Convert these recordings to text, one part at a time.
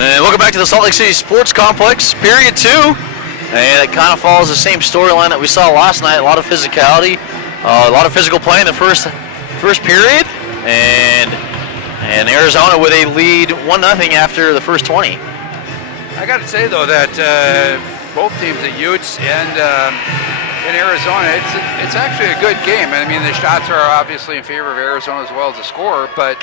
And welcome back to the Salt Lake City Sports Complex, period 2. And it kind of follows the same storyline that we saw last night. A lot of physicality, a lot of physical play in the first period. And Arizona with a lead 1-0 after the first 20. I got to say, though, that both teams, the Utes and in Arizona, it's actually a good game. I mean, the shots are obviously in favor of Arizona as well as the score, but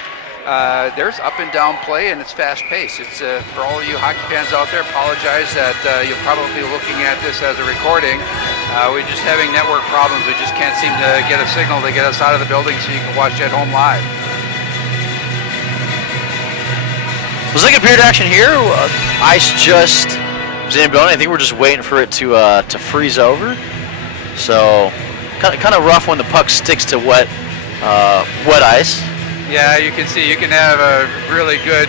there's up and down play, and it's fast paced. It's for all of you hockey fans out there, apologize that you're probably looking at this as a recording. We're just having network problems. We just can't seem to get a signal to get us out of the building so you can watch at home live. The second period action here, ice just Zamboni. I think we're just waiting for it to freeze over. So kind of rough when the puck sticks to wet ice. Yeah, you can see you can have a really good.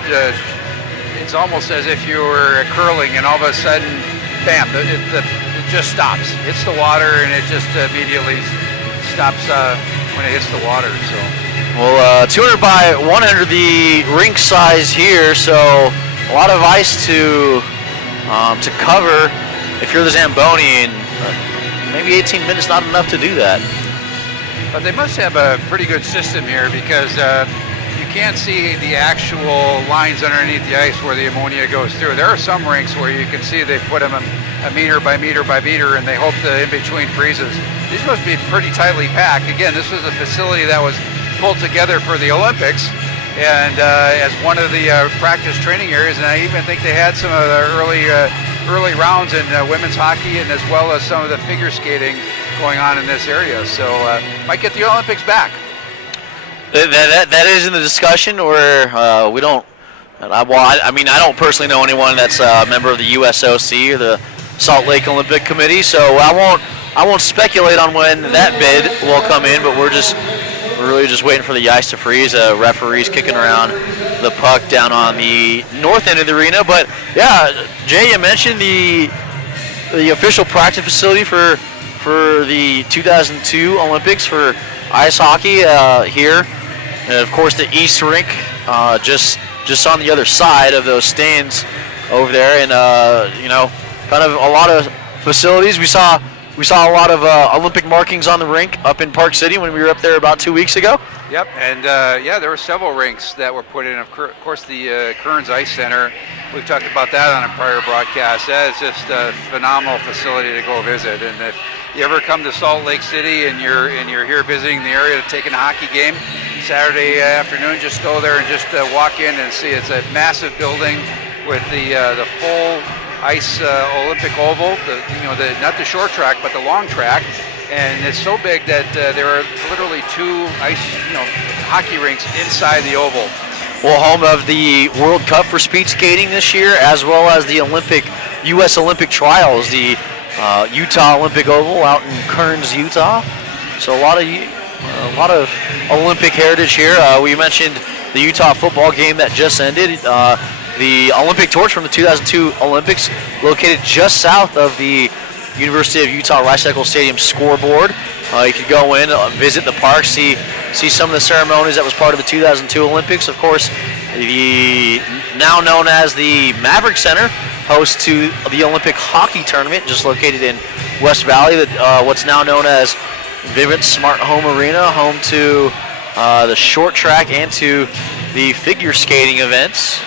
It's almost as if you were curling, and all of a sudden, bam! It just stops. Hits the water, and it just immediately stops when it hits the water. So. Well, 200 by 100 the rink size here, so a lot of ice to cover if you're the Zamboni, and maybe 18 minutes not enough to do that. But they must have a pretty good system here because you can't see the actual lines underneath the ice where the ammonia goes through. There are some rinks where you can see they put them a meter by meter by meter, and they hope the in-between freezes. These must be pretty tightly packed. Again, this was a facility that was pulled together for the Olympics, and as one of the practice training areas, and I even think they had some of the early rounds in women's hockey, and as well as some of the figure skating going on in this area. So might get the Olympics back. That is in the discussion where we don't. I mean, I don't personally know anyone that's a member of the USOC or the Salt Lake Olympic Committee, so I won't speculate on when that bid will come in. But we're really just waiting for the ice to freeze. Referees kicking around the puck down on the north end of the arena. But yeah, Jay, you mentioned the official practice facility for the 2002 Olympics for ice hockey here, and of course the East Rink just on the other side of those stands over there, and kind of a lot of facilities. We saw a lot of Olympic markings on the rink up in Park City when we were up there about 2 weeks ago. Yep, and there were several rinks that were put in. Of course, the Kearns Ice Center. We've talked about that on a prior broadcast. That is just a phenomenal facility to go visit. And if you ever come to Salt Lake City and you're here visiting the area to take in a hockey game Saturday afternoon, just go there and just walk in and see. It's a massive building with the full ice Olympic oval, not the short track but the long track, and it's so big that there are literally 2 ice hockey rinks inside the oval. Well, home of the World Cup for speed skating this year, as well as the U.S. Olympic trials, the Utah Olympic Oval out in Kearns, Utah. So a lot of Olympic heritage here. We mentioned the Utah football game that just ended. The Olympic torch from the 2002 Olympics, located just south of the University of Utah Rice-Eccles Stadium scoreboard. You could go in, visit the park, see some of the ceremonies that was part of the 2002 Olympics. Of course, the now known as the Maverick Center, host to the Olympic hockey tournament, just located in West Valley. What's now known as Vivint Smart Home Arena, home to the short track and to the figure skating events.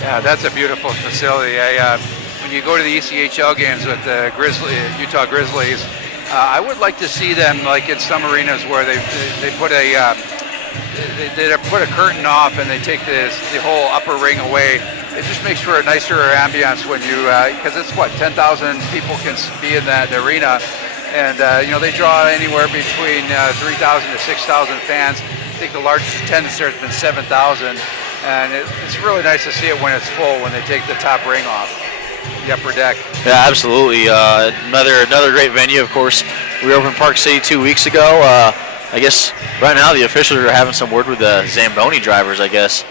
Yeah, that's a beautiful facility. When you go to the ECHL games with the Utah Grizzlies, I would like to see them like in some arenas where they put a curtain off and they take the whole upper ring away. It just makes for a nicer ambiance when you because it's 10,000 people can be in that arena, and they draw anywhere between 3,000 to 6,000 fans. I think the largest attendance there has been 7,000. And it's really nice to see it when it's full, when they take the top ring off, the upper deck. Yeah, absolutely. Another great venue, of course. We were over in Park City 2 weeks ago. I guess right now the officials are having some word with the Zamboni drivers, I guess.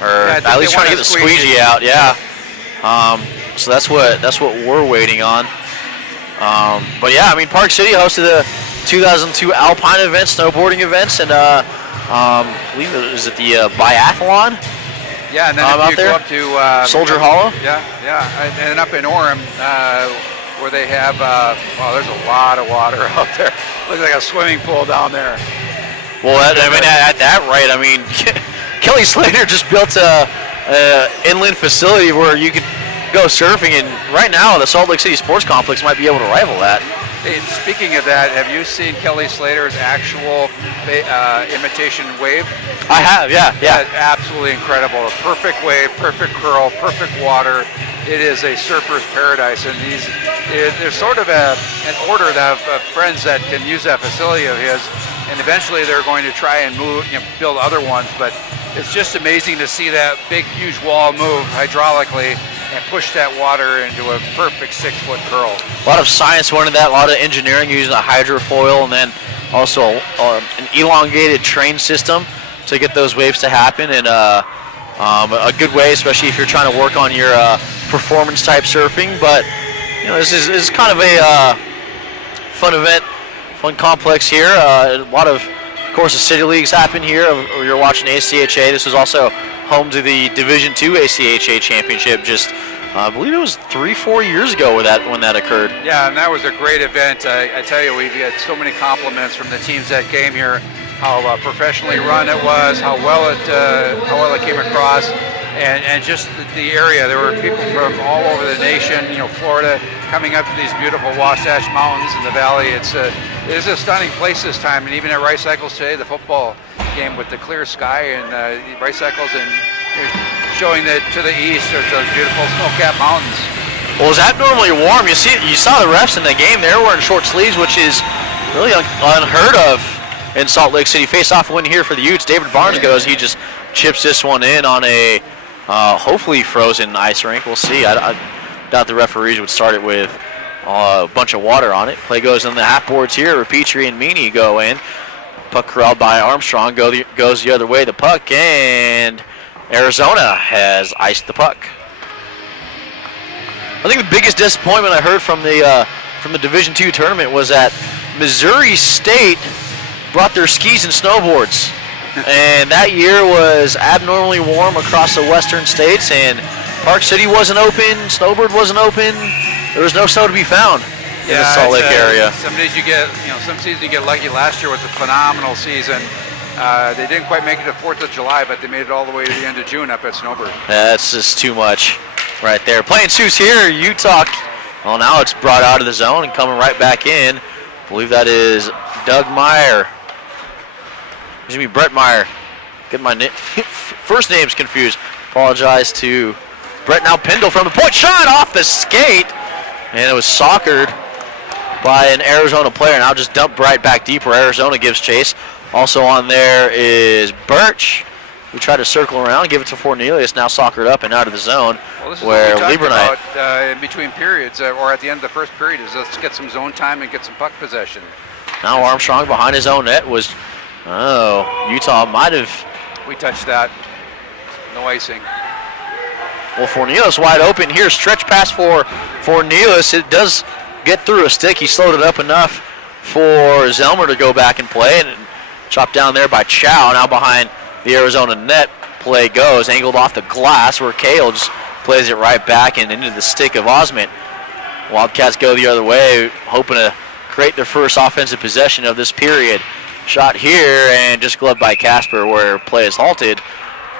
Or at least trying to get the squeegee out, yeah. So that's what we're waiting on. But yeah, I mean, Park City hosted the 2002 Alpine events, snowboarding events, and I believe it was at the biathlon. Yeah, and then out if you there. go up to Soldier Hollow. Yeah, and then up in Orem, where they have, there's a lot of water out there. Looks like a swimming pool down there. Well, at that rate, I mean, Kelly Slater just built a inland facility where you could go surfing, and right now the Salt Lake City Sports Complex might be able to rival that. Hey, speaking of that, have you seen Kelly Slater's actual imitation wave? I have, yeah. That's absolutely incredible. A perfect wave, perfect curl, perfect water. It is a surfer's paradise, and there's sort of an order of friends that can use that facility of his, and eventually they're going to try and build other ones. But it's just amazing to see that big, huge wall move hydraulically and push that water into a perfect 6-foot curl. A lot of science went into that, a lot of engineering using a hydrofoil, and then also an elongated train system to get those waves to happen, and a good way, especially if you're trying to work on your performance type surfing. But this is kind of a fun event, fun complex here. A lot of course, the City Leagues happen here. You're watching ACHA. This was also home to the Division II ACHA Championship just, I believe it was 3-4 years ago when that occurred. Yeah, and that was a great event. I tell you, we've got so many compliments from the teams that came here, how professionally run it was, how well it came across, and just the area. There were people from all over the nation, Florida, coming up to these beautiful Wasatch Mountains in the valley. It is a stunning place this time, and even at Rice Eccles today, the football game with the clear sky and Rice Eccles, and showing that to the east there's those beautiful snow-capped mountains. Well, is that normally warm? You saw the refs in the game. They were wearing short sleeves, which is really unheard of in Salt Lake City. Face-off win here for the Utes. David Barnes goes. He just chips this one in on a hopefully frozen ice rink. We'll see. I doubt the referees would start it with a bunch of water on it. Play goes in the half boards here. Petrie and Meany go in. Puck corralled by Armstrong goes the other way. The puck, and Arizona has iced the puck. I think the biggest disappointment I heard from the Division II tournament was that Missouri State brought their skis and snowboards. And that year was abnormally warm across the western states, and Park City wasn't open, Snowbird wasn't open. There was no snow to be found in the Salt Lake area. Some days some seasons you get lucky. Last year was a phenomenal season. They didn't quite make it to 4th of July, but they made it all the way to the end of June up at Snowbird. That's just too much right there. Playing Sioux here, Utah. Well, now it's brought out of the zone and coming right back in. I believe that is Doug Meyer. Excuse me, Brett Meyer. Get my first names confused. Apologize to Brett. Now Pendle from the point. Shot off the skate. And it was soccered by an Arizona player. Now just dumped right back deep where Arizona gives chase. Also on there is Birch. We tried to circle around, give it to Fornelius. Now soccered up and out of the zone. Well, this is where what we talked Lieberknecht about in between periods, or at the end of the first period, is let's get some zone time and get some puck possession. Now Armstrong behind his own net was, Utah might have. We touched that. No icing. Well, Fornelius wide open here. Stretch pass for Fornelius. It does get through a stick. He slowed it up enough for Zelmer to go back and play. And chopped down there by Chow. Now behind the Arizona net. Play goes. Angled off the glass where Cale just plays it right back and into the stick of Osment. Wildcats go the other way, hoping to create their first offensive possession of this period. Shot here and just gloved by Casper, where play is halted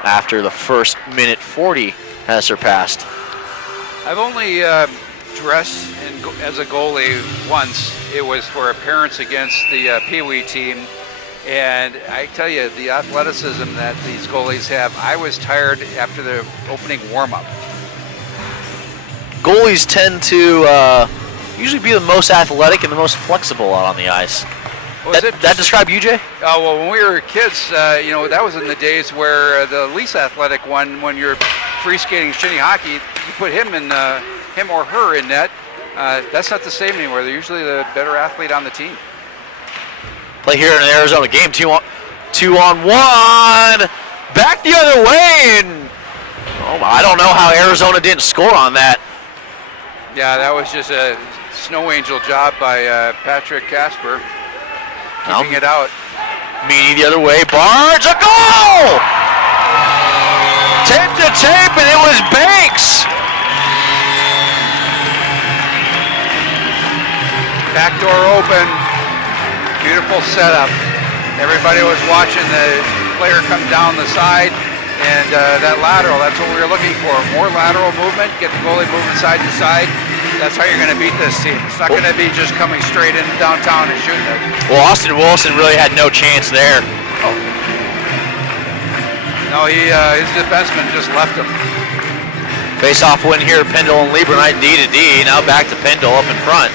after the first minute 40 has surpassed. I've only dressed as a goalie once. It was for appearance against the Pee Wee team. And I tell you, the athleticism that these goalies have, I was tired after the opening warm-up. Goalies tend to usually be the most athletic and the most flexible out on the ice. That describe you, Jay? Well, when we were kids, that was in the days where the least athletic one, when you're free skating shinny hockey, you put him or her in net. That's not the same anymore. They're usually the better athlete on the team. Play here in an Arizona game, two on one. Back the other way, and I don't know how Arizona didn't score on that. Yeah, that was just a snow angel job by Patrick Casper. Keeping it out. Meany the other way. Barnes, a goal! 10-2 tape, and it was Banks. Back door open. Beautiful setup. Everybody was watching the player come down the side, and that lateral, that's what we were looking for. More lateral movement, get the goalie moving side to side. That's how you're going to beat this team. It's not going to be just coming straight in downtown and shooting it. Well, Austin Wilson really had no chance there. Oh. No, his defenseman just left him. Face-off win here, Pendle and Lieberknight D to D. Now back to Pendle up in front.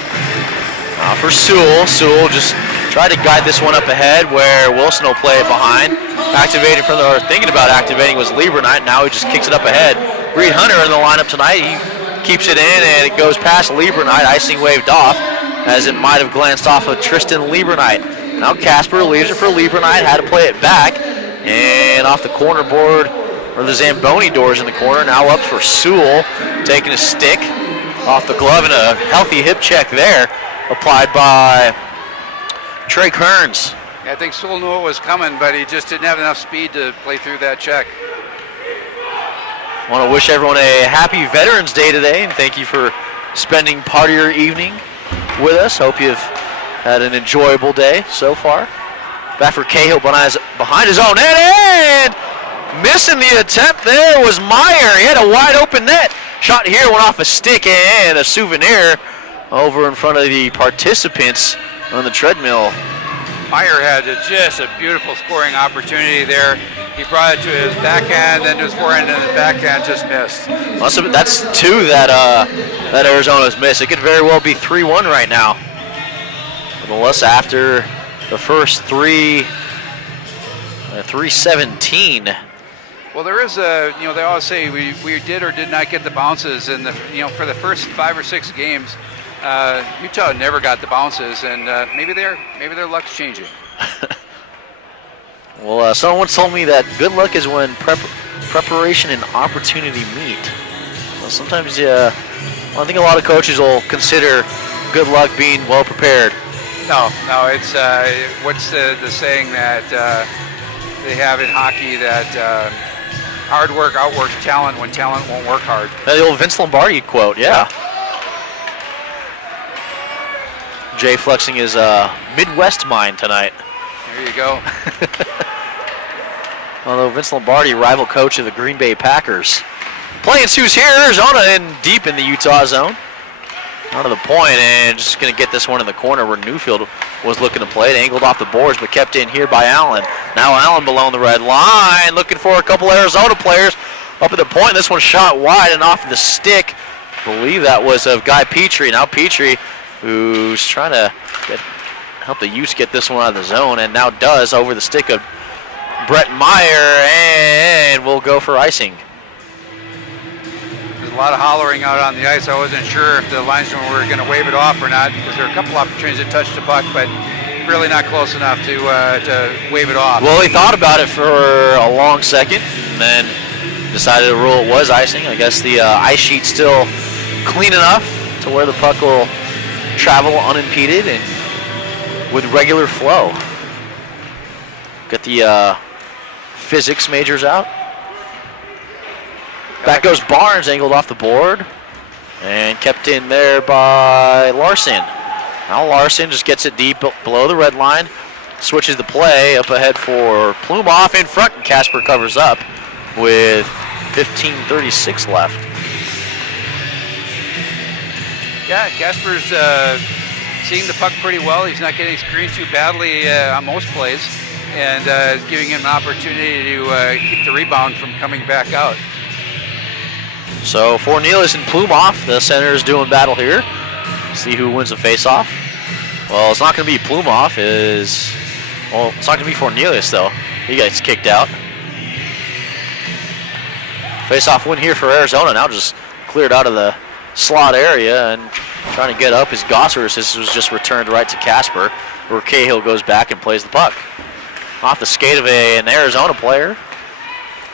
For Sewell. Sewell just tried to guide this one up ahead where Wilson will play it behind. Activating or thinking about activating was Lieberknight. Now he just kicks it up ahead. Reed Hunter in the lineup tonight. He keeps it in and it goes past Lieberknight. Icing waved off as it might have glanced off of Tristan Lieberknight. Now Casper leaves it for Lieberknight. Had to play it back. And off the corner board, or the Zamboni doors in the corner. Now up for Sewell. Taking a stick off the glove and a healthy hip check there. Applied by Trey Kearns. I think Sewell knew it was coming, but he just didn't have enough speed to play through that check. Want to wish everyone a happy Veterans Day today, and thank you for spending part of your evening with us. Hope you've had an enjoyable day so far. Back for Cahill behind his own net, and missing the attempt there was Meyer. He had a wide open net. Shot here went off a stick and a souvenir over in front of the participants on the treadmill. Meyer had just a beautiful scoring opportunity there. He brought it to his backhand, then to his forehand, and the backhand just missed. That's two that Arizona's missed. It could very well be 3-1 right now. Unless after the first 3:17. Well, there is they always say we did or did not get the bounces, and for the first 5 or 6 games, Utah never got the bounces, and maybe their luck's changing. Well, someone told me that good luck is when preparation and opportunity meet. Well, sometimes, I think a lot of coaches will consider good luck being well prepared. No, it's what's the saying that they have in hockey that hard work outworks talent when talent won't work hard. The old Vince Lombardi quote, yeah. Jay flexing his Midwest mind tonight. There you go. Although Vince Lombardi, rival coach of the Green Bay Packers. Playing Sue's here, Arizona in deep in the Utah zone. Out of the point, and just going to get this one in the corner where Newfield was looking to play it. Angled off the boards, but kept in here by Allen. Now Allen below the red line, looking for a couple Arizona players up at the point. This one shot wide and off the stick. I believe that was of Guy Petrie. Now Petrie, who's trying to help the Utes get this one out of the zone, and now does over the stick of Brett Meyer, and we'll go for icing. There's a lot of hollering out on the ice. I wasn't sure if the linesmen were going to wave it off or not, because there were a couple opportunities to touch the puck, but really not close enough to wave it off. Well, he thought about it for a long second, and then decided to rule it was icing. I guess the ice sheet's still clean enough to where the puck will travel unimpeded and with regular flow. Get the physics majors out. Back goes Barnes, angled off the board, and kept in there by Larson. Now Larson just gets it deep below the red line, switches the play up ahead for Plumoff in front, and Casper covers up with 15:36 left. Yeah, Casper's seeing the puck pretty well. He's not getting screened too badly on most plays, and giving him an opportunity to keep the rebound from coming back out. So Fornelius and Plumoff, the centers doing battle here. See who wins the face-off. Well, it's not going to be Plumoff. It's not going to be Fornelius, though. He gets kicked out. Face-off win here for Arizona. Now just cleared out of the slot area and trying to get up is Gossers. This was just returned right to Casper, where Cahill goes back and plays the puck. Off the skate of an Arizona player.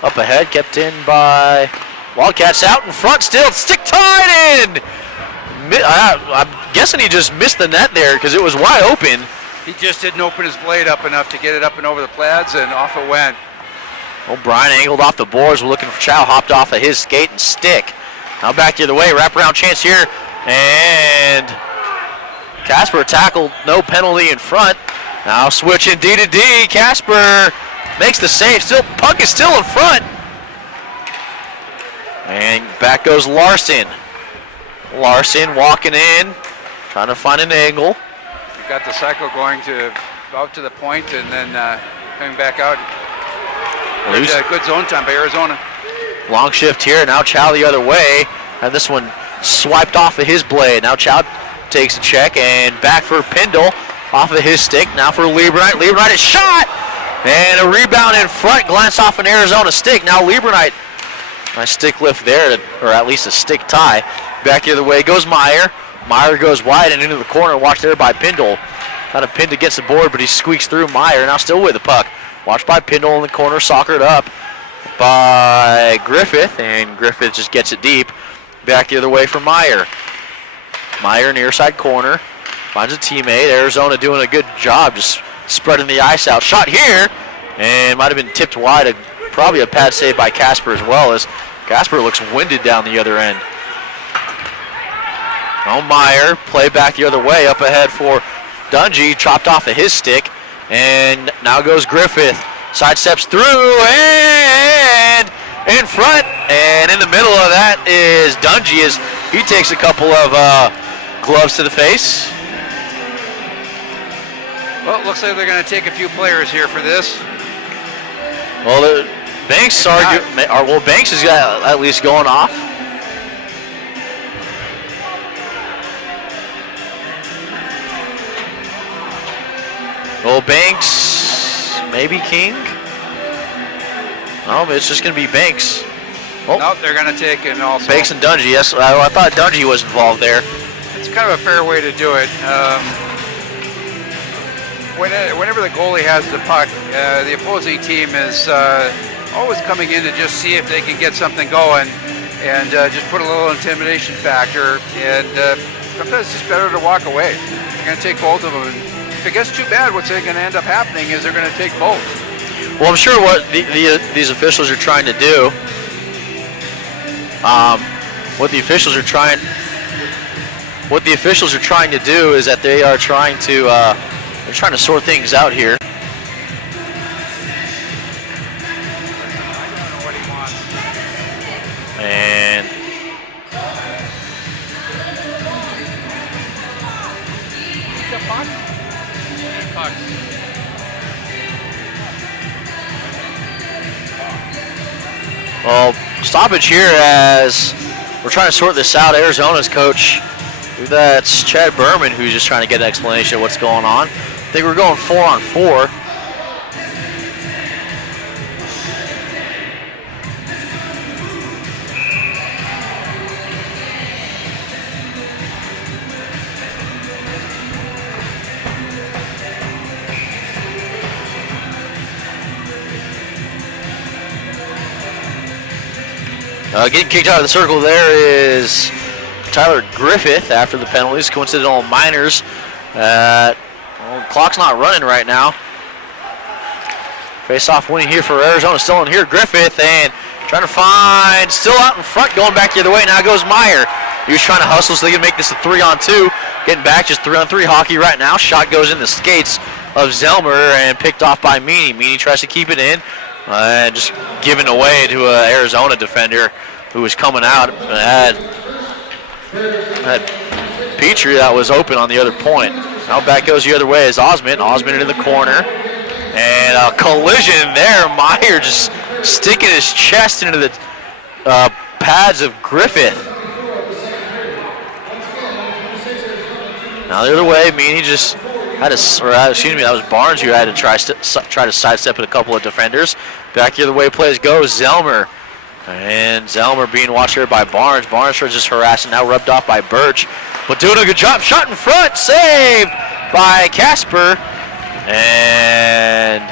Up ahead, kept in by Wildcats. Out in front still, stick tied in! I'm guessing he just missed the net there because it was wide open. He just didn't open his blade up enough to get it up and over the plaids, and off it went. O'Brien angled off the boards. We're looking for Chow. Hopped off of his skate and stick. Now back the other way. Wraparound chance here. And Casper tackled. No penalty in front. Now switching D to D. Casper makes the save. Still, puck is still in front. And back goes Larson. Larson walking in. Trying to find an angle. Got the cycle going to out to the point and then coming back out. Good zone time by Arizona. Long shift here. Now Chow the other way. And this one swiped off of his blade. Now Chow takes a check and back for Pindle off of his stick. Now for Lieberknight. Lieberknight is shot. And a rebound in front. Glance off an Arizona stick. Now Lieberknight. Nice stick lift there, or at least a stick tie. Back the other way goes Meyer. Meyer goes wide and into the corner. Watched there by Pindle. Kind of pinned against the board, but he squeaks through Meyer. Now still with the puck. Watched by Pindle in the corner. Soccered up by Griffith. And Griffith just gets it deep. Back the other way for Meyer. Meyer near side corner. Finds a teammate. Arizona doing a good job just spreading the ice out. Shot here. And might have been tipped wide. Probably a pad save by Casper as well, as Casper looks winded down the other end. Oh, Meyer, play back the other way, up ahead for Dungy, chopped off of his stick, and now goes Griffith. Sidesteps through, and in front, and in the middle of that is Dungy, as he takes a couple of gloves to the face. Well, it looks like they're going to take a few players here for this. Well, Banks Banks has got at least going off. Well, Banks, maybe King. No, but it's just going to be Banks. Oh. No, they're going to take it also. Banks and Dungy, yes. I thought Dungy was involved there. It's kind of a fair way to do it. Whenever the goalie has the puck, the opposing team is always coming in to just see if they can get something going and just put a little intimidation factor. And sometimes it's just better to walk away. They're going to take both of them. If it gets too bad, what's going to end up happening is they're going to take both. Well, I'm sure what these officials are trying to do, what the officials are trying to do is that they are trying to they're trying to sort things out here. And well, stoppage here as we're trying to sort this out. Arizona's coach, that's Chad Berman, who's just trying to get an explanation of what's going on. I think we're going 4-on-4. Getting kicked out of the circle there is Tyler Griffith after the penalties. Coincidental minors. Clock's not running right now. Face-off winning here for Arizona. Still in here, Griffith, and trying to find, still out in front, going back the other way. Now goes Meyer. He was trying to hustle so they can make this a 3-on-2. Getting back, just 3-on-3 hockey right now. Shot goes in the skates of Zelmer and picked off by Meany. Meany tries to keep it in. Just given away to an Arizona defender who was coming out. Had Petrie that was open on the other point. Now back goes the other way is Osmond. Osmond into the corner. And a collision there. Meyer just sticking his chest into the pads of Griffith. Now the other way, Meany just had to, that was Barnes who had to try to sidestep a couple of defenders. Back the other way plays goes Zelmer. And Zelmer being watched here by Barnes. Barnes was just harassing, now rubbed off by Birch. But doing a good job, shot in front, saved by Casper. And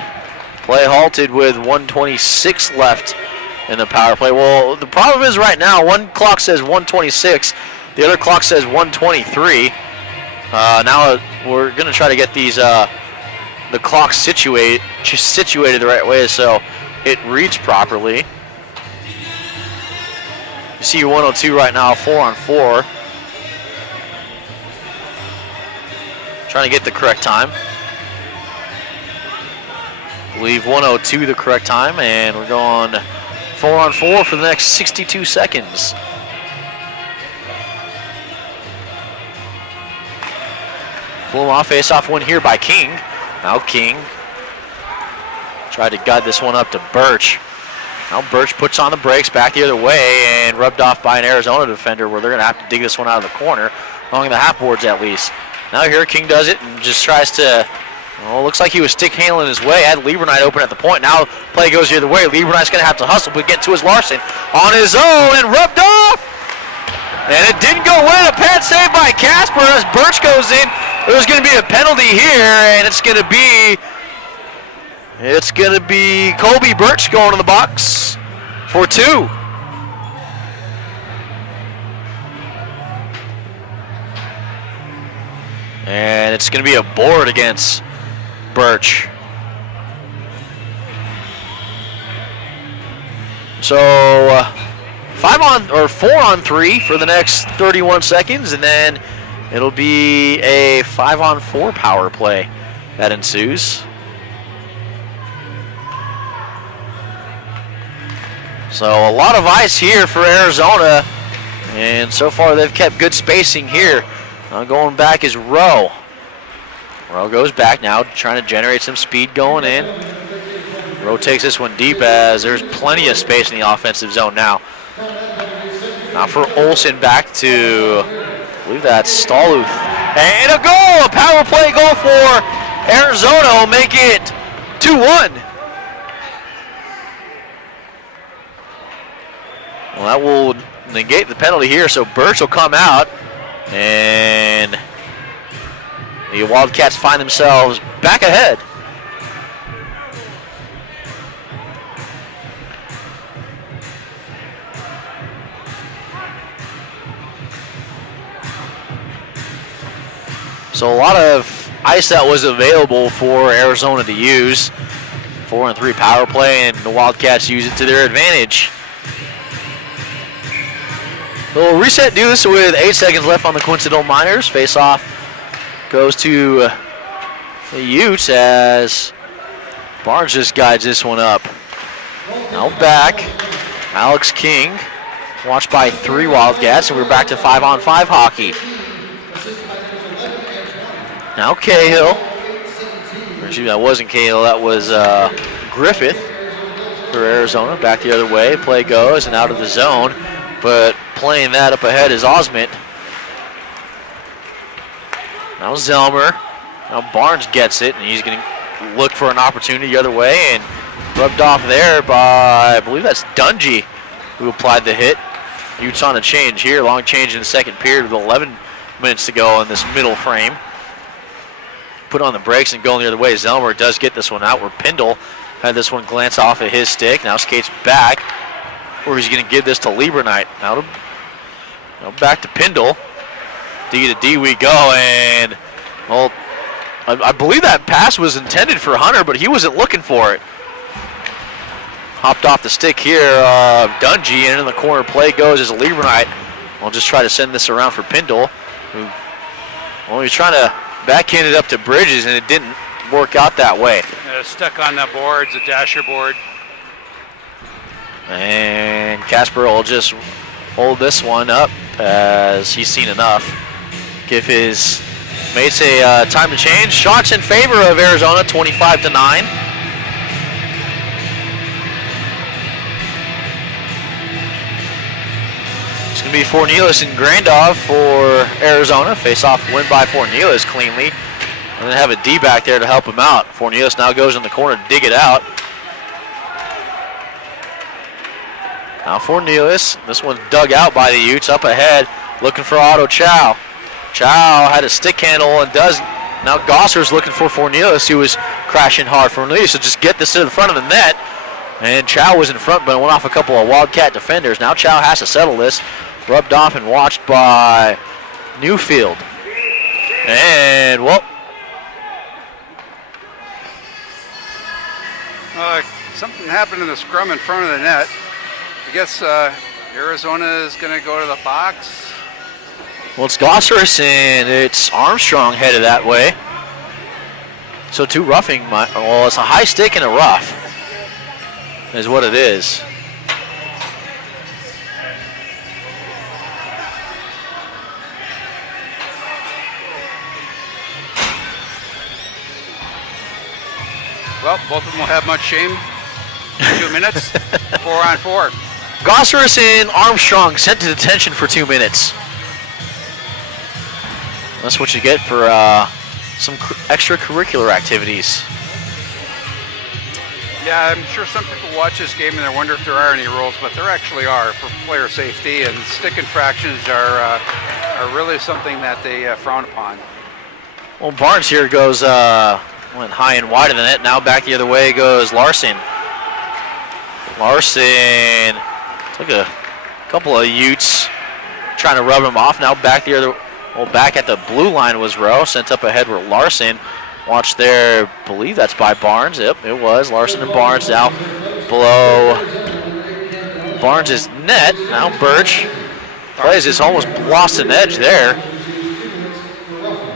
play halted with 1:26 left in the power play. Well, the problem is right now, one clock says 1:26, the other clock says 1:23. Now we're going to try to get these the clocks situated the right way. So it reads properly. You see 102 right now, 4-on-4. Trying to get the correct time. I believe 102 the correct time, and we're going 4-on-4 for the next 62 seconds. Pull him off, face-off win here by King. Now King tried to guide this one up to Birch. Now Birch puts on the brakes back the other way and rubbed off by an Arizona defender where they're going to have to dig this one out of the corner, along the half boards at least. Now here King does it and just tries to, well, looks like he was stick handling his way. Had Lieberknight open at the point. Now play goes the other way. Lieberknight's going to have to hustle but get to his Larson on his own and rubbed off. And it didn't go in. A pad save by Casper as Birch goes in. There's going to be a penalty here, and it's going to be Colby Birch going to the box for 2. And it's going to be a board against Birch. So 4-on-3 for the next 31 seconds, and then it'll be a 5-on-4 power play that ensues. So a lot of ice here for Arizona, and so far they've kept good spacing here. Going back is Rowe. Rowe goes back now, trying to generate some speed going in. Rowe takes this one deep as there's plenty of space in the offensive zone now. Now for Olsen back to, I believe that's Stahluth. And a goal, a power play goal for Arizona will make it 2-1. Well, that will negate the penalty here, so Birch will come out, and the Wildcats find themselves back ahead. So a lot of ice that was available for Arizona to use. 4-on-3 power play, and the Wildcats use it to their advantage. They'll reset do this with 8 seconds left on the Quincy-Dome Miners. Face-off goes to the Utes as Barnes just guides this one up. Now back, Alex King, watched by 3 Wildcats, and we're back to 5-on-5 hockey. Now Cahill, or excuse me, that wasn't Cahill, that was Griffith for Arizona. Back the other way, play goes and out of the zone, but playing that up ahead is Osment. Now Zelmer. Now Barnes gets it, and he's going to look for an opportunity the other way, and rubbed off there by, I believe that's Dungy, who applied the hit. Utes on a change here, long change in the second period with 11 minutes to go in this middle frame. Put on the brakes and going the other way. Zelmer does get this one out where Pindle had this one glance off of his stick. Now skates back, where he's going to give this to Lieberknight. Now back to Pindle. D to D we go, and well, I believe that pass was intended for Hunter, but he wasn't looking for it. Hopped off the stick here of Dungy, and in the corner play goes as Lieberknight. I'll just try to send this around for Pindle, who, well, he's trying to backhand it up to Bridges, and it didn't work out that way. Stuck on the boards, the dasher board. And Casper will just hold this one up as he's seen enough. Give his mates a time to change. Shots in favor of Arizona, 25-9. It's going to be Fornielis and Grandov for Arizona. Face-off win by Fornielis cleanly. And then have a D back there to help him out. Fornielis now goes in the corner to dig it out. Now Fornielis, this one's dug out by the Utes, up ahead, looking for Otto Chow. Chow had a stick handle and does, now Gosser's looking for Fornielis, who was crashing hard. Fornielis will just get this to the front of the net, and Chow was in front, but went off a couple of Wildcat defenders. Now Chow has to settle this, rubbed off and watched by Newfield. And, well, something happened in the scrum in front of the net. I guess Arizona is going to go to the box. Well, it's Gossaris and it's Armstrong headed that way. So 2 roughing, well, it's a high stick and a rough is what it is. Well, both of them will have much shame. 2 minutes, 4-on-4. Gossaris and Armstrong sent to detention for 2 minutes. That's what you get for some extracurricular activities. Yeah, I'm sure some people watch this game and they wonder if there are any rules, but there actually are for player safety, and stick infractions are really something that they frown upon. Well, Barnes here goes went high and wide of the net. Now back the other way goes Larson. Larson took a couple of Utes trying to rub him off. Now back the other, well, back at the blue line was Rowe. Sent up ahead with Larson. Watch there, believe that's by Barnes. Yep, it was. Larson and Barnes now below Barnes' net. Now Birch plays this, almost lost an edge there.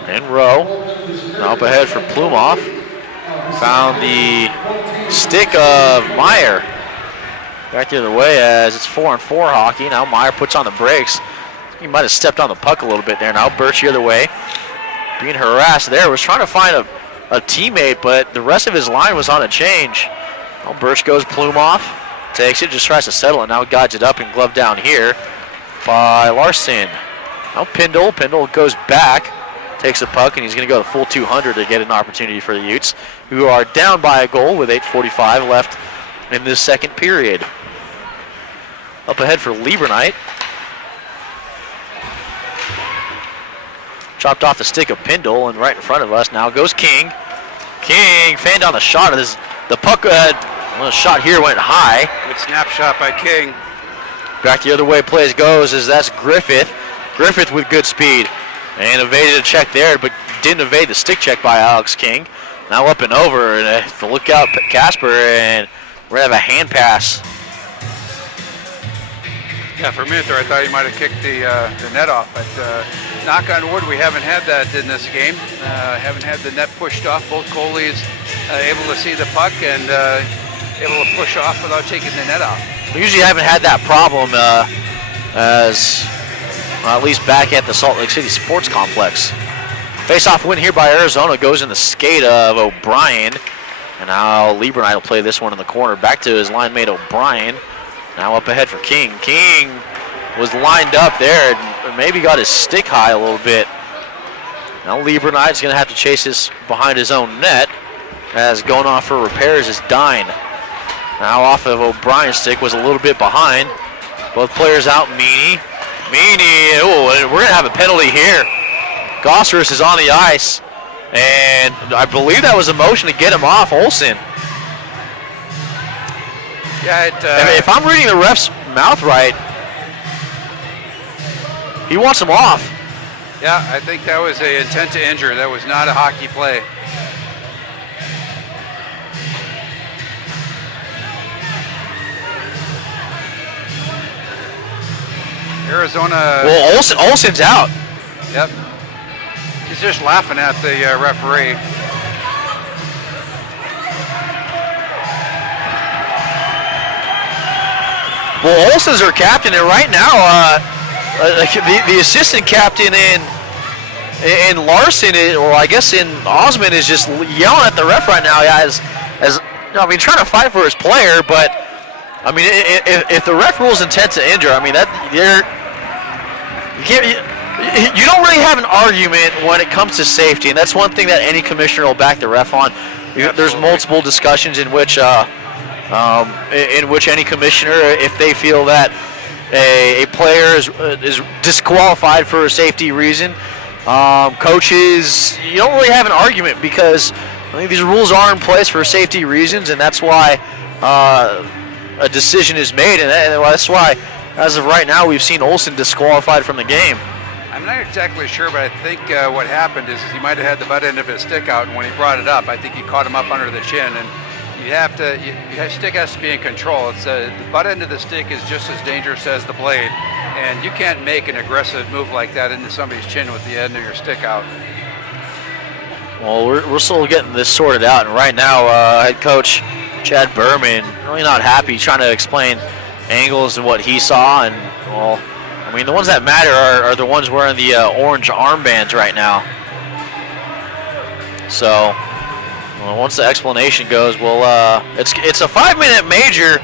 And Rowe now up ahead for Plumoff. Found the stick of Meyer. Back the other way as it's 4-on-4 hockey. Now Meyer puts on the brakes. He might have stepped on the puck a little bit there. Now Birch the other way. Being harassed there. Was trying to find a teammate, but the rest of his line was on a change. Well, Birch goes Plumoff. Takes it, just tries to settle it. Now guides it up and glove down here by Larson. Now Pindle goes back. Takes the puck, and he's going to go the full 200 to get an opportunity for the Utes, who are down by a goal with 8:45 left in this second period. Up ahead for Liebernight. Chopped off the stick of Pindle, and right in front of us now goes King. King fanned on the shot of this. The puck, the shot here went high. Good snapshot by King. Back the other way plays goes as that's Griffith. Griffith with good speed. And evaded a check there, but didn't evade the stick check by Alex King. Now up and over, and look out Casper, and we're going to have a hand pass. Yeah, for a minute there I thought he might have kicked the net off, but knock on wood, we haven't had that in this game. Haven't had the net pushed off. Both goalies able to see the puck and able to push off without taking the net off. We usually haven't had that problem as... at least back at the Salt Lake City Sports Complex. Face-off win here by Arizona goes in the skate of O'Brien. And now Liebernight will play this one in the corner. Back to his line mate O'Brien. Now up ahead for King. King was lined up there and maybe got his stick high a little bit. Now Liebernight's going to have to chase this behind his own net, as going off for repairs is Dine. Now off of O'Brien's stick, was a little bit behind. Both players out. Meany, oh, we're going to have a penalty here. Gossaris is on the ice, and I believe that was a motion to get him off Olsen. Yeah, I mean, if I'm reading the ref's mouth right, he wants him off. Yeah, I think that was an intent to injure. That was not a hockey play. Arizona. Well, Olsen's out. Yep. He's just laughing at the referee. Well, Olsen's our captain, and right now, the assistant captain in Larson, or I guess in Osmond, is just yelling at the ref right now. As I mean, trying to fight for his player, but I mean, if the ref rules intent to injure, I mean you don't really have an argument when it comes to safety, and that's one thing that any commissioner will back the ref on. Absolutely. There's multiple discussions in which any commissioner, if they feel that a player is disqualified for a safety reason, coaches, you don't really have an argument, because I think these rules are in place for safety reasons, and that's why a decision is made, and that's why, as of right now, we've seen Olsen disqualified from the game. I'm not exactly sure, but I think what happened is he might have had the butt end of his stick out, and when he brought it up, I think he caught him up under the chin, and stick has to be in control. It's the butt end of the stick is just as dangerous as the blade, and you can't make an aggressive move like that into somebody's chin with the end of your stick out. Well, we're still getting this sorted out, and right now, head coach Chad Berman really not happy, trying to explain angles and what he saw, and well, I mean the ones that matter are the ones wearing the orange armbands right now. So. Well, once the explanation goes, well, it's a 5-minute major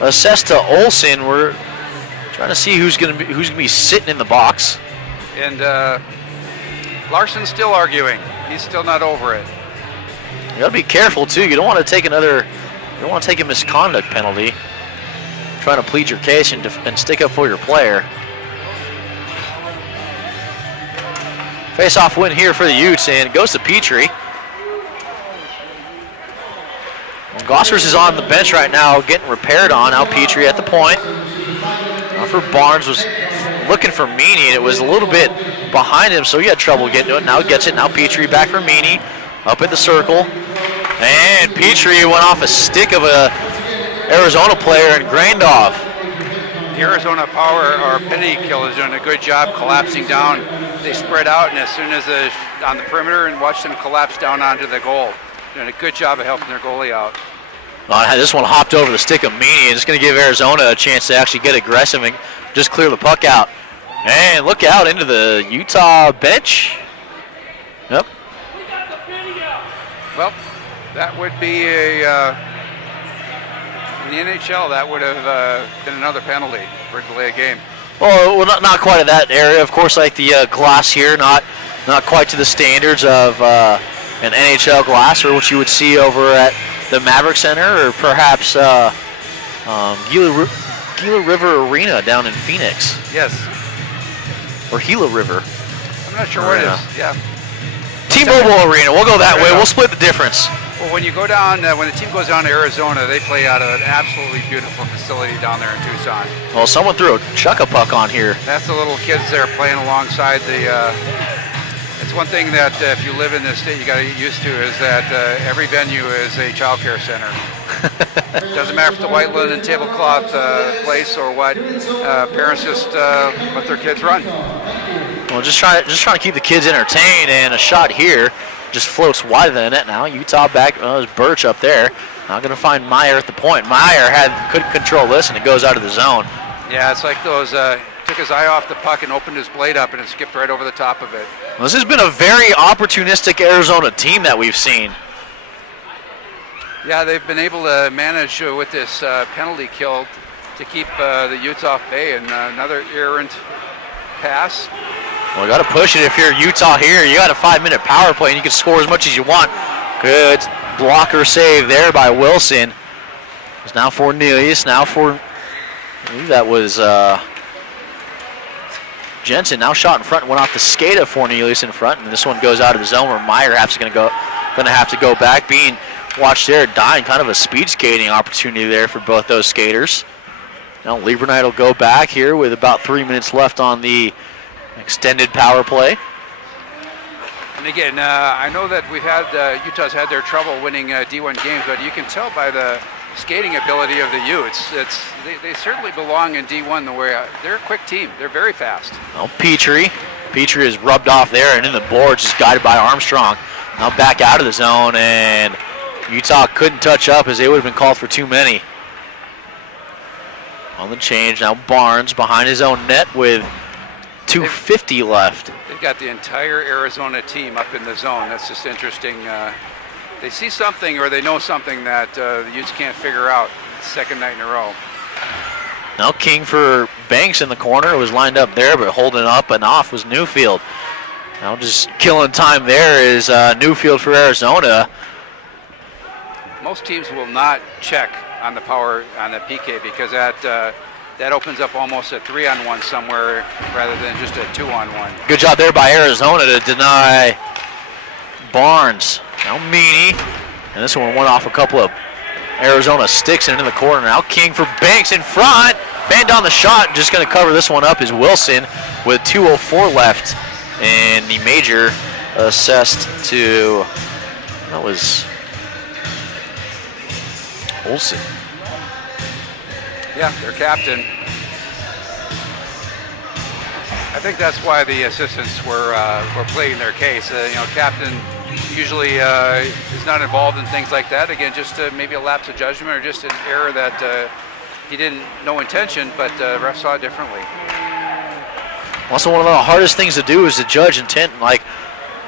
assessed to Olson. We're trying to see who's gonna be sitting in the box. And Larson's still arguing. He's still not over it. You gotta be careful too. You don't want to take a misconduct penalty. Trying to plead your case and stick up for your player. Face-off win here for the Utes, and it goes to Petrie. Gossers is on the bench right now, getting repaired on. Now Petrie at the point. Now for Barnes was looking for Meany, and it was a little bit behind him, so he had trouble getting to it. Now he gets it. Now Petrie back for Meany, up at the circle. And Petrie went off a stick of a Arizona player and grained off. The Arizona power or penalty kill is doing a good job collapsing down. They spread out, and as soon as on the perimeter, and watch them collapse down onto the goal. Doing a good job of helping their goalie out. This one hopped over the stick of Meany, and it's going to give Arizona a chance to actually get aggressive and just clear the puck out. And look out into the Utah bench. Yep. Well, that would be in the NHL, that would have been another penalty for delay a game. Well, not quite at that area. Of course, like the glass here, not quite to the standards of an NHL glass or what you would see over at the Maverick Center or perhaps Gila River Arena down in Phoenix. Yes. Or Gila River. I'm not sure what it is. Yeah. T-Mobile Arena. We'll go that way. We'll split the difference. Well, when you go down, when the team goes down to Arizona, they play out of an absolutely beautiful facility down there in Tucson. Well, someone threw a chuck-a-puck on here. That's the little kids there playing alongside the. It's one thing that if you live in this state, you got to get used to is that every venue is a child care center. Doesn't matter if it's a white linen tablecloth place or what. Parents just let their kids run. Well, just trying to keep the kids entertained, and a shot here just floats wide of the net now. Utah back. There's Birch up there. Now going to find Meyer at the point. Meyer couldn't control this, and it goes out of the zone. Yeah, it's like those. Took his eye off the puck and opened his blade up, and it skipped right over the top of it. Well, this has been a very opportunistic Arizona team that we've seen. Yeah, they've been able to manage with this penalty kill to keep the Utes off bay, and another errant pass. Well, you got to push it if you're Utah here. You got a 5-minute power play, and you can score as much as you want. Good blocker save there by Wilson. It's now for Nelius. Now for, I believe that was Jensen. Now shot in front, went off the skate of Fornelius in front, and this one goes out of the zone where Meyer is going to have to go back. Being watched there, dying, kind of a speed skating opportunity there for both those skaters. Now Lieberknight will go back here with about 3 minutes left on the extended power play. And again, I know that Utah's had their trouble winning D1 games, but you can tell by the skating ability of the Utes. They certainly belong in D1 the way they're a quick team. They're very fast. Well, Petrie is rubbed off there and in the boards, just guided by Armstrong. Now back out of the zone, and Utah couldn't touch up as they would have been called for too many. On the change, now Barnes behind his own net with 2:50 left. They've got the entire Arizona team up in the zone. That's just interesting. They see something or they know something that the Utes can't figure out. Second night in a row. Now King for Banks in the corner. It was lined up there, but holding up and off was Newfield. Now just killing time there is Newfield for Arizona. Most teams will not check on the power on the PK because that opens up almost a 3-on-1 somewhere rather than just a 2-on-1. Good job there by Arizona to deny Barnes. Now Meany, and this one went off a couple of Arizona sticks and into the corner. Now King for Banks in front. Banned on the shot. Just going to cover this one up is Wilson with 2:04 left. And the major assessed to, that was Olsen. Yeah, their captain. I think that's why the assistants were pleading their case. Captain usually is not involved in things like that. Again, just maybe a lapse of judgment or just an error that he didn't no intention, but ref saw it differently. Also, one of the hardest things to do is to judge intent. Like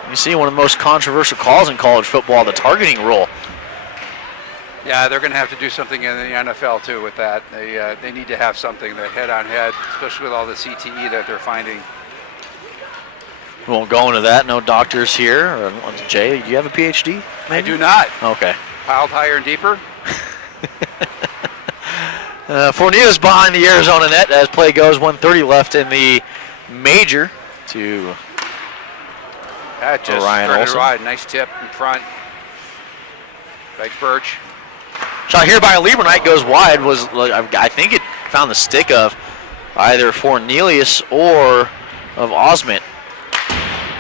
you see, one of the most controversial calls in college football, the targeting rule. Yeah, they're going to have to do something in the NFL too with that. They need to have something that head-on-head, especially with all the CTE that they're finding. We won't go into that. No doctors here. Jay, do you have a PhD? Maybe? I do not. Okay. Piled higher and deeper. Fornilus behind the Arizona net as play goes. 1:30 left in the major to that just Ryan Olsen. Ride. Nice tip in front. Like Birch. Shot here by Lieberknight goes wide. I think it found the stick of either Fornilus or of Osment.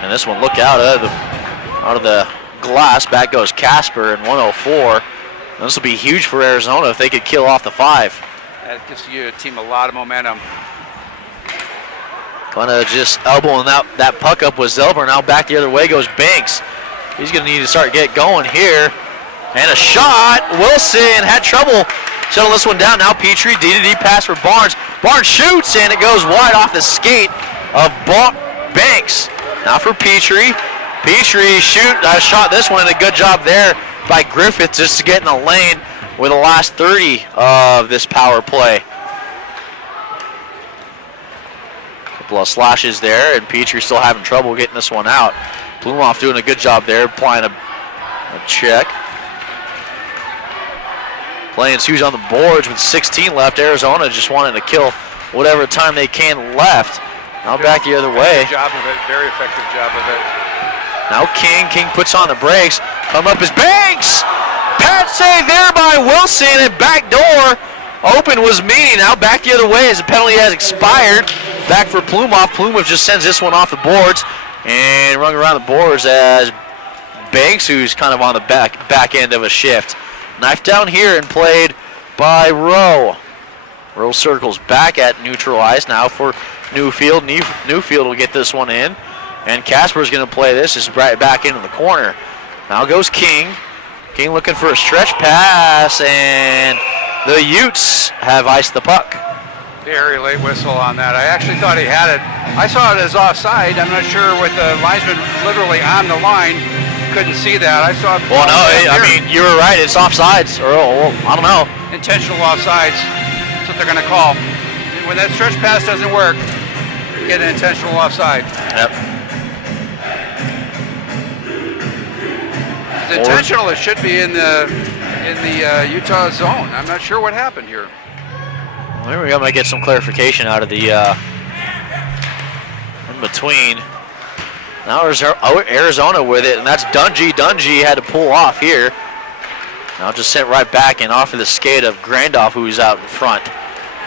And this one, look out of the glass. Back goes Casper in 104. And this will be huge for Arizona if they could kill off the 5. That gives your team a lot of momentum. Kind of just elbowing that puck up with Zelber. Now back the other way goes Banks. He's going to need to start get going here. And a shot. Wilson had trouble settling this one down. Now Petrie, D-to-D pass for Barnes. Barnes shoots, and it goes wide off the skate of Banks. Now for Petrie. Petrie shot this one, and a good job there by Griffith just to get in the lane with the last 30 of this power play. Couple of slashes there, and Petrie still having trouble getting this one out. Blumoff doing a good job there, applying a check. Playing huge on the boards with 16 left. Arizona just wanting to kill whatever time they can left. Now back the other way. Good job of it. Very effective job of it. Now King. King puts on the brakes. Come up as Banks. Pad save there by Wilson, and back door open was Meany. Now back the other way as the penalty has expired. Back for Plumoff. Plumoff just sends this one off the boards and running around the boards as Banks, who's kind of on the back end of a shift. Knife down here and played by Rowe. Rowe circles back at neutral ice now for Newfield. Newfield will get this one in. And Casper's going to play this just right back into the corner. Now goes King. King looking for a stretch pass, and the Utes have iced the puck. Very late whistle on that. I actually thought he had it. I saw it as offside. I'm not sure with the linesman literally on the line. Couldn't see that. I saw it. Well, no, I mean, you were right. It's offsides, or I don't know. Intentional offsides. That's what they're going to call. When that stretch pass doesn't work, get an intentional offside. Yep. If it's intentional, it should be in the Utah zone. I'm not sure what happened here. There we go. Might get some clarification out of the in between. Now there's Arizona with it, and that's Dungy. Dungy had to pull off here. Now just sent right back and off of the skate of Grandoff, who's out in front.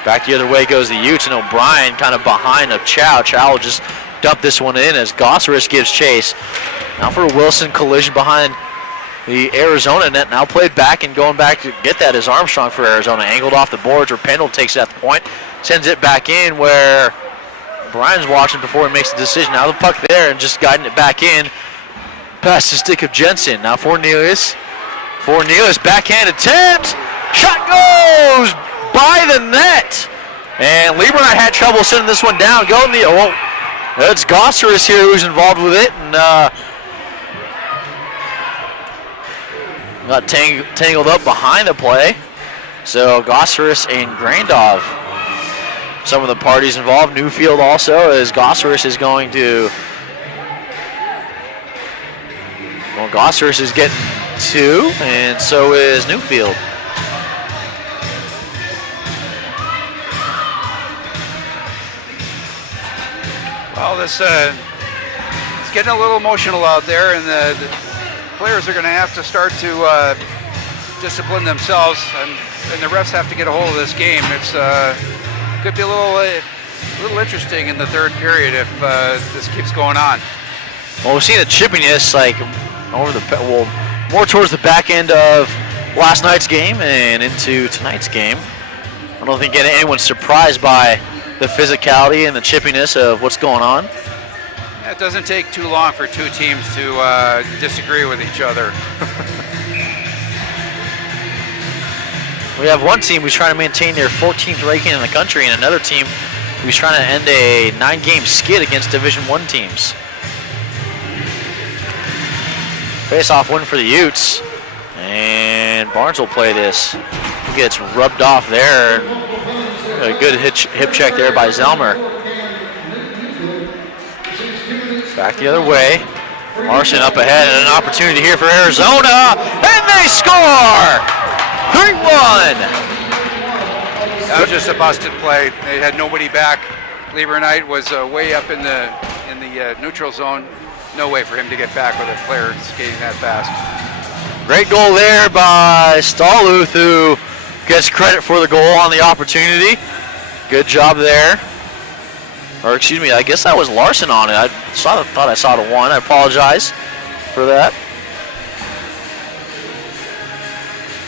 Back the other way goes the Utes, and O'Brien kind of behind of Chow. Chow will just dump this one in as Gosseris gives chase. Now for a Wilson collision behind the Arizona net. Now played back and going back to get that is Armstrong for Arizona. Angled off the boards where Pendle takes it at the point. Sends it back in where Brian's watching before he makes the decision. Now the puck there and just guiding it back in. Past the stick of Jensen. Now Fornilus. Fornilus backhand attempt. Shot goes by the net. And Lieberknight had trouble sending this one down. Going the it's Gosseris here who's involved with it, and got tangled up behind the play. So Gosseris and Grandov, some of the parties involved. Newfield also, as Gosseris is going to. Well, Gosseris is getting 2, and so is Newfield. Well, it's getting a little emotional out there, and the players are going to have to start to discipline themselves, and the refs have to get a hold of this game. It's could be a little interesting in the third period if this keeps going on. Well, we've seen the chippiness like over more towards the back end of last night's game and into tonight's game. I don't think anyone's surprised by the physicality and the chippiness of what's going on. Yeah, it doesn't take too long for two teams to disagree with each other. We have one team who's trying to maintain their 14th ranking in the country and another team who's trying to end a 9-game skid against Division I teams. Face-off win for the Utes. And Barnes will play this. Gets rubbed off there. A good hip check there by Zelmer. Back the other way. Larson up ahead and an opportunity here for Arizona. And they score! 3-1. That was just a busted play. They had nobody back. Lieber Knight was way up in the neutral zone. No way for him to get back with a player skating that fast. Great goal there by Stahluth, who gets credit for the goal on the opportunity. Good job there. Or excuse me, I guess that was Larson on it. I thought I saw the one. I apologize for that.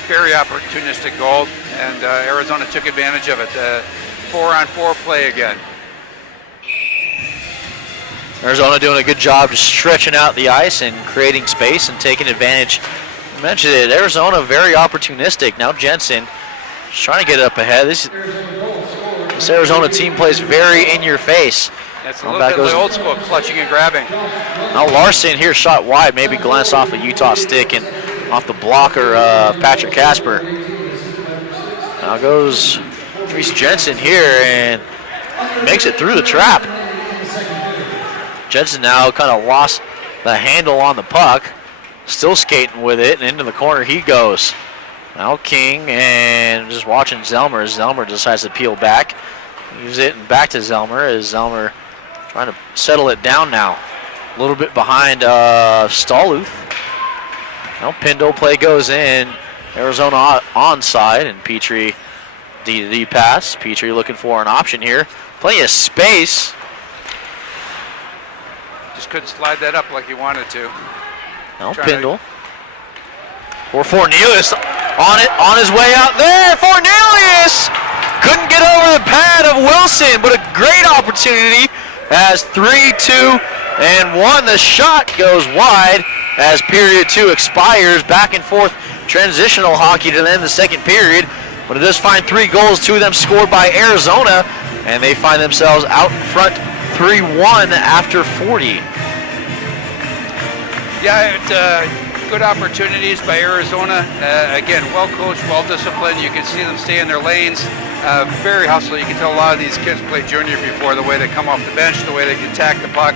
Very opportunistic goal, and Arizona took advantage of it. 4-on-4 play again. Arizona doing a good job just stretching out the ice and creating space and taking advantage. I mentioned it, Arizona very opportunistic. Now Jensen is trying to get up ahead. This Arizona team plays very in your face. That's a little bit of the old school clutching and grabbing. Now Larson here shot wide, maybe glanced off a Utah stick and off the blocker of Patrick Casper. Now goes Reese Jensen here and makes it through the trap. Jensen now kind of lost the handle on the puck. Still skating with it, and into the corner he goes. Now King, and just watching Zelmer. Zelmer decides to peel back. Use it and back to Zelmer as Zelmer trying to settle it down now. A little bit behind Stahluth. Now Pindle play goes in. Arizona onside, and Petrie the pass. Petrie looking for an option here. Plenty of space. Just couldn't slide that up like he wanted to. Now Pindle. For Fornelius on his way out there. Fornelius couldn't get over the pad of Wilson, but a great opportunity as 3-2 and 1. The shot goes wide as period 2 expires. Back and forth transitional hockey to end the second period, but it does find 3 goals, 2 of them scored by Arizona, and they find themselves out in front 3-1 after 40. Yeah, good opportunities by Arizona. Again, well coached, well disciplined. You can see them stay in their lanes. Very hustler. You can tell a lot of these kids played junior before, the way they come off the bench, the way they can attack the puck.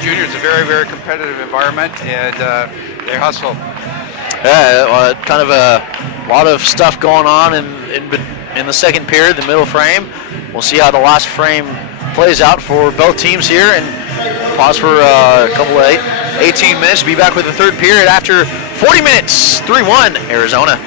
Junior is a very, very competitive environment, and they hustle. Yeah, kind of a lot of stuff going on in the second period, the middle frame. We'll see how the last frame plays out for both teams here, and pause for a couple of 18 minutes. Be back with the third period after 40 minutes. 3-1 Arizona.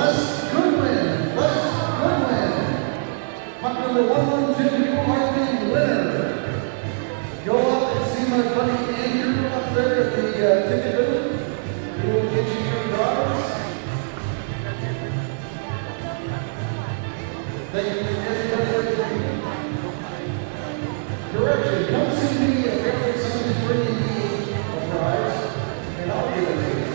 Les Goodwin. Puck number 112, you are the winner. Go up and see my buddy Andrew up there at the ticket booth. He will get you your dollars. Thank you everybody. Direction, come see me at every Sunday bringing me a prize, and I'll give it to you.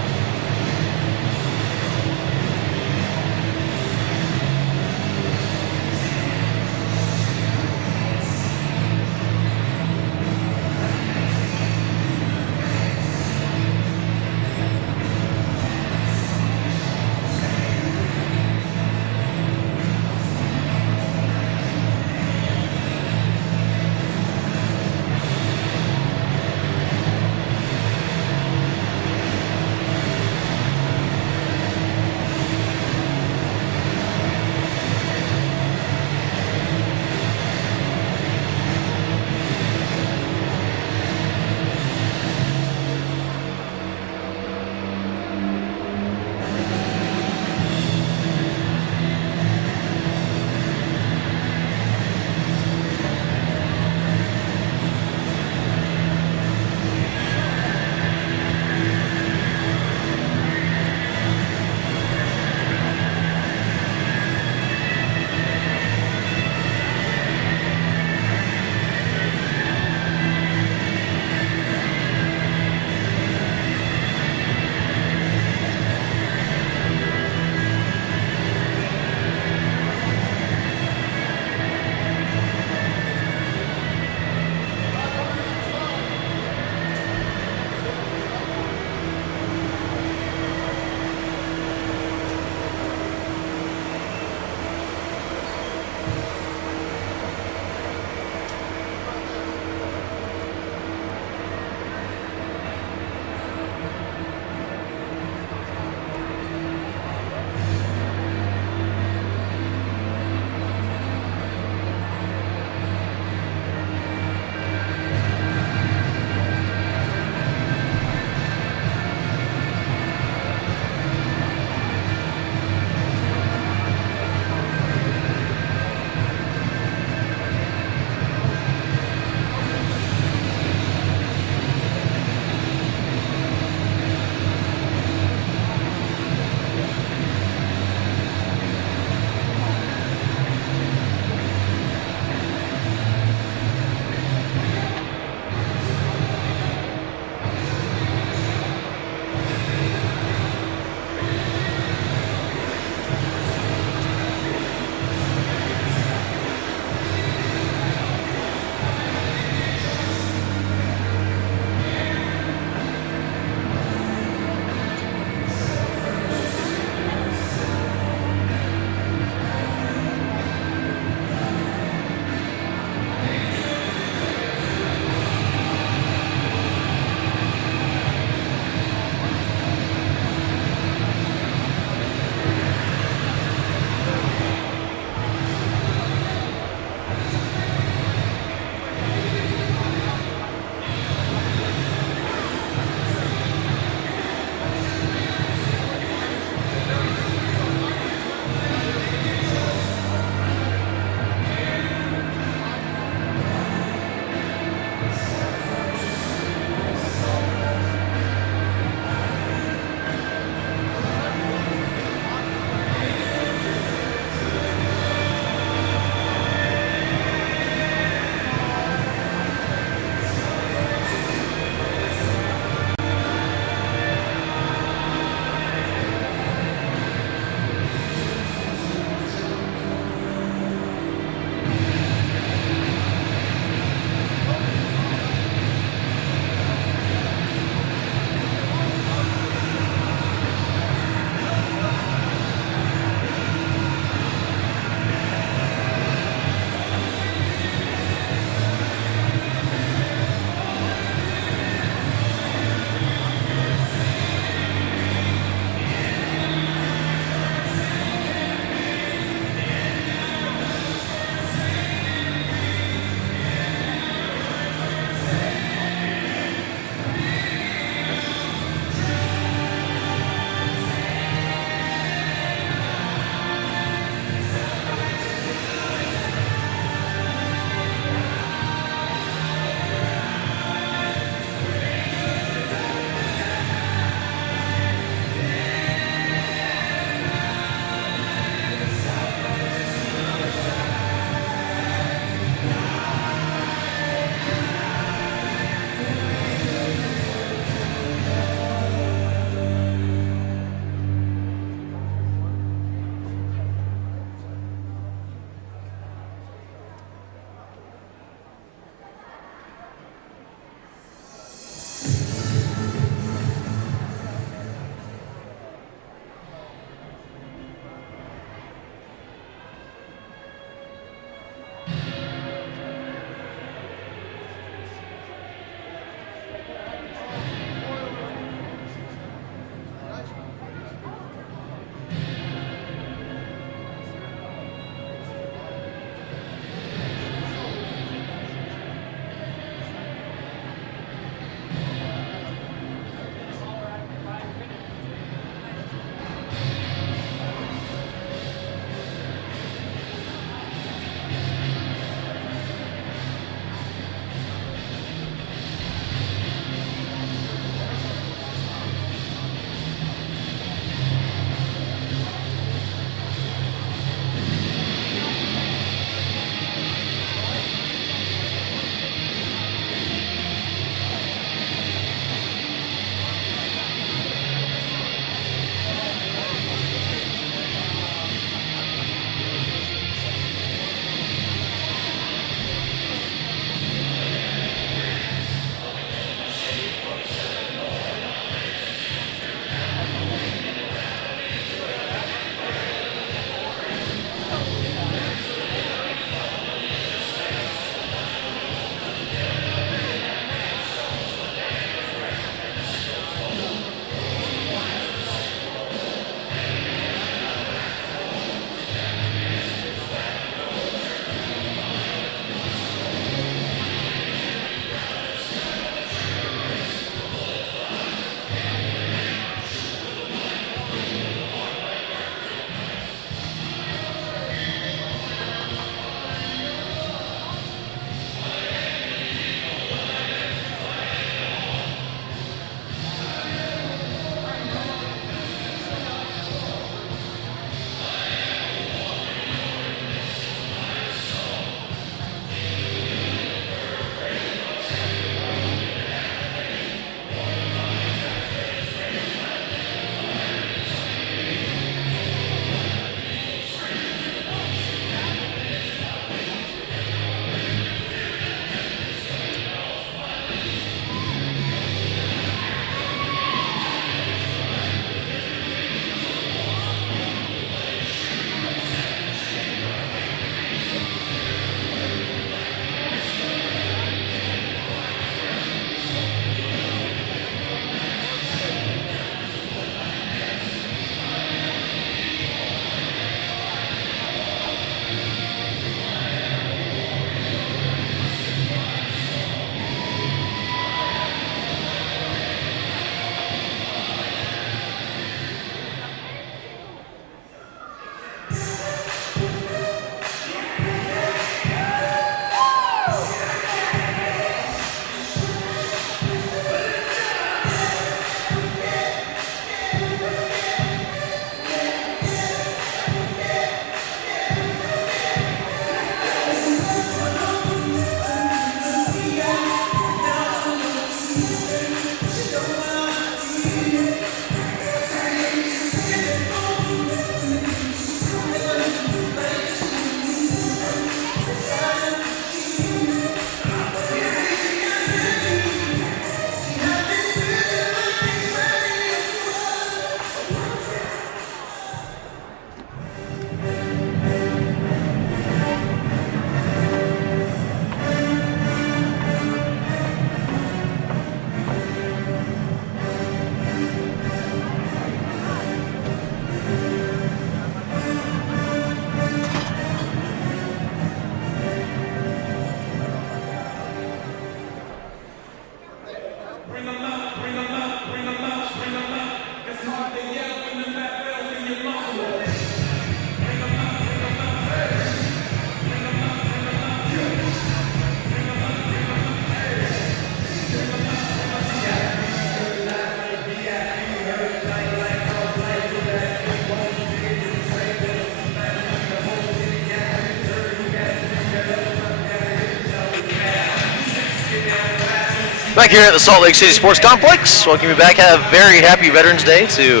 Back here at the Salt Lake City Sports Complex. Welcome you back. Have a very happy Veterans Day to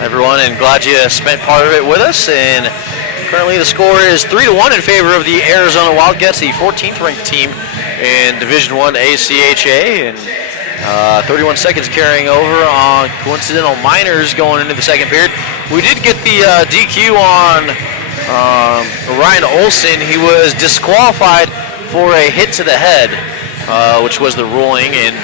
everyone, and glad you spent part of it with us. And currently the score is 3-1 in favor of the Arizona Wildcats, the 14th ranked team in Division I ACHA. And 31 seconds carrying over on coincidental minors going into the second period. We did get the DQ on Ryan Olson. He was disqualified for a hit to the head, which was the ruling, and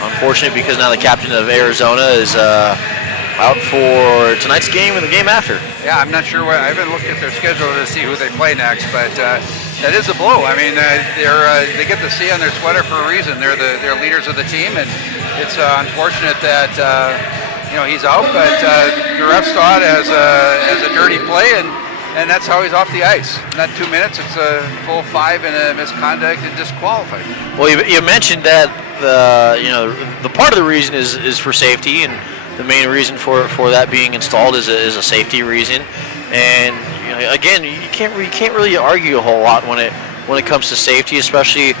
unfortunate because now the captain of Arizona is out for tonight's game and the game after. Yeah, I'm not sure I haven't looked at their schedule to see who they play next, but that is a blow. I mean, they get the C on their sweater for a reason. They're leaders of the team, and it's unfortunate that he's out, but the refs saw it as a dirty play, and that's how he's off the ice. Not 2 minutes, it's a full 5 and a misconduct and disqualified. Well, you mentioned that the part of the reason is for safety, and the main reason for that being installed is a safety reason. And again, you can't really argue a whole lot when it comes to safety, especially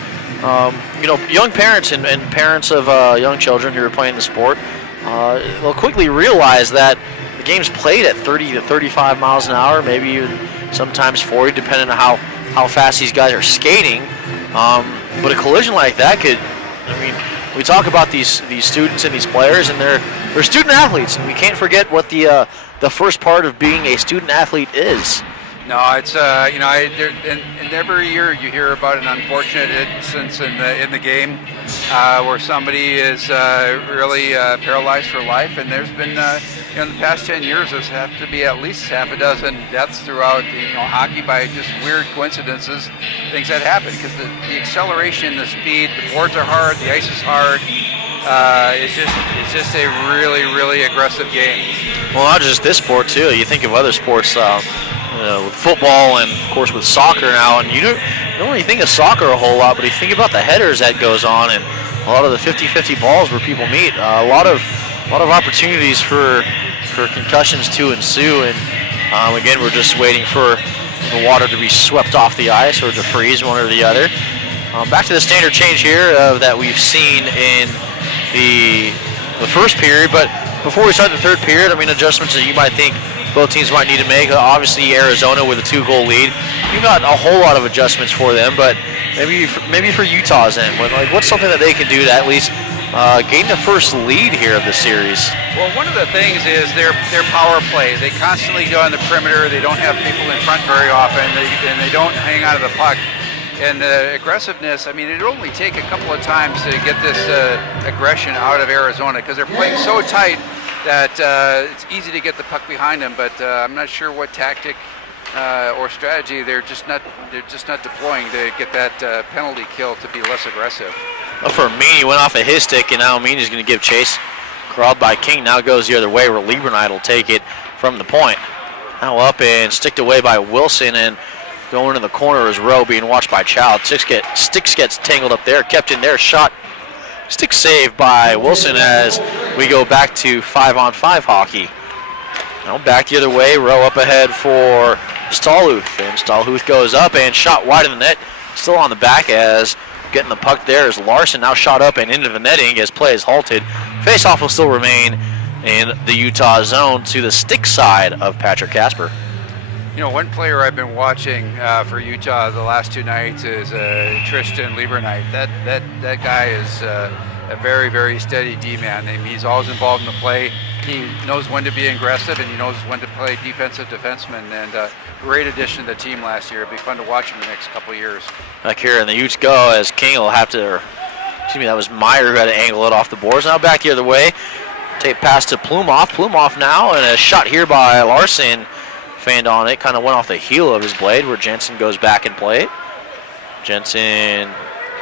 young parents and parents of young children who are playing the sport. They'll quickly realize that the game's played at 30 to 35 miles an hour, maybe even sometimes 40, depending on how fast these guys are skating. But a collision like that we talk about these students and these players, and they're student athletes, and we can't forget what the first part of being a student athlete is. No, it's and every year you hear about an unfortunate instance in the game where somebody is really paralyzed for life, and there's been in the past 10 years there's have to be at least half a dozen deaths throughout hockey by just weird coincidences, things that happen because the acceleration, the speed, the boards are hard, the ice is hard. It's just a really, really aggressive game. Well, not just this sport too. You think of other sports. With football and of course with soccer now, and you don't really think of soccer a whole lot, but you think about the headers that goes on and a lot of the 50-50 balls where people meet. A lot of opportunities for concussions to ensue, and again, we're just waiting for the water to be swept off the ice or to freeze, one or the other. Back to the standard change here that we've seen in the first period, but before we start the third period, adjustments that you might think both teams might need to make. Obviously, Arizona with a 2-goal lead, you've got a whole lot of adjustments for them, but maybe for Utah's end, what's something that they can do to at least gain the first lead here of the series? Well, one of the things is their power play. They constantly go on the perimeter. They don't have people in front very often, and they don't hang out of the puck. And aggressiveness, it'll only take a couple of times to get this aggression out of Arizona because they're playing so tight that it's easy to get the puck behind them, but I'm not sure what tactic or strategy they're just not deploying to get that penalty kill to be less aggressive. Well, for Meany, went off of his stick, and now Meany's going to give chase. Crawled by King, now goes the other way where Lieberknight will take it from the point. Now up and sticked away by Wilson, and going to the corner is Rowe, being watched by Child. Sticks gets tangled up there, kept in there, shot. Stick saved by Wilson as we go back to 5-on-5 hockey. Now back the other way, Rowe up ahead for Stallhuth, and Stallhuth goes up and shot wide of the net. Still on the back as getting the puck there is Larson, now shot up and into the netting as play is halted. Faceoff will still remain in the Utah zone to the stick side of Patrick Casper. One player I've been watching for Utah the last 2 nights is Tristan Lieberknight. That guy is a very, very steady D-man. He's always involved in the play. He knows when to be aggressive, and he knows when to play defensive defenseman, and great addition to the team last year. It'll be fun to watch him the next couple of years. Back here, and the Utes go as King will have to, that was Meyer who had to angle it off the boards. Now back the other way. Take pass to Plumoff. Plumoff now, and a shot here by Larson. Fanned on it, kind of went off the heel of his blade where Jensen goes back and play it. Jensen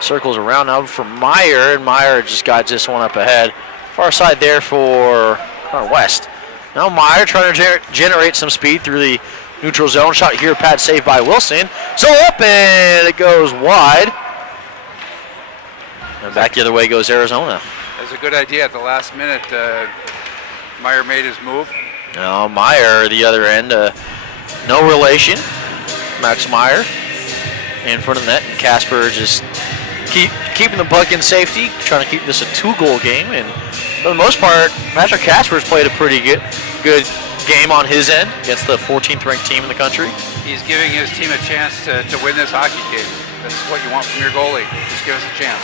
circles around now for Meyer, and Meyer just got this one up ahead. Far side there for West. Now Meyer trying to generate some speed through the neutral zone. Shot here, pad saved by Wilson. So up, and it goes wide. And back the other way goes Arizona. That's a good idea at the last minute. Meyer made his move. Now Meyer, the other end, no relation. Max Meyer in front of the net, and Casper just keeping the puck in safety, trying to keep this a 2-goal game, and for the most part, Patrick Casper's played a pretty good game on his end against the 14th ranked team in the country. He's giving his team a chance to win this hockey game. That's what you want from your goalie. Just give us a chance.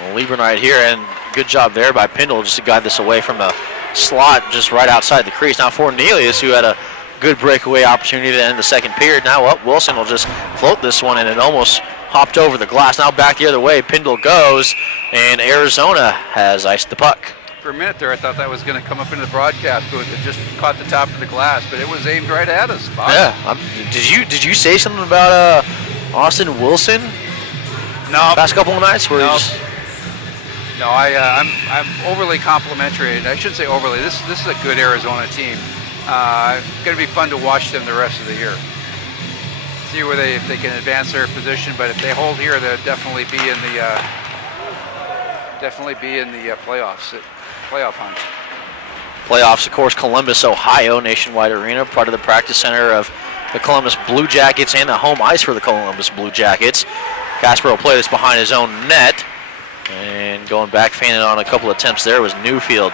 Well, Lieberknight here, and good job there by Pindle just to guide this away from the slot just right outside the crease. Now Fornelius, who had a good breakaway opportunity to end the second period. Now up, Wilson will just float this one, and it almost hopped over the glass. Now back the other way, Pindle goes, and Arizona has iced the puck. For a minute there, I thought that was going to come up into the broadcast booth. It just caught the top of the glass, but it was aimed right at us, Bob. Yeah. Did you say something about Austin Wilson? No. Past couple of nights? Where No. No, I'm overly complimentary. I shouldn't say overly. This is a good Arizona team. It's going to be fun to watch them the rest of the year. See where if they can advance their position, but if they hold here, they'll definitely be in the playoff hunt. Playoffs, of course, Columbus, Ohio, Nationwide Arena, part of the practice center of the Columbus Blue Jackets and the home ice for the Columbus Blue Jackets. Casper will play this behind his own net, and going back, fanning on a couple attempts there was Newfield.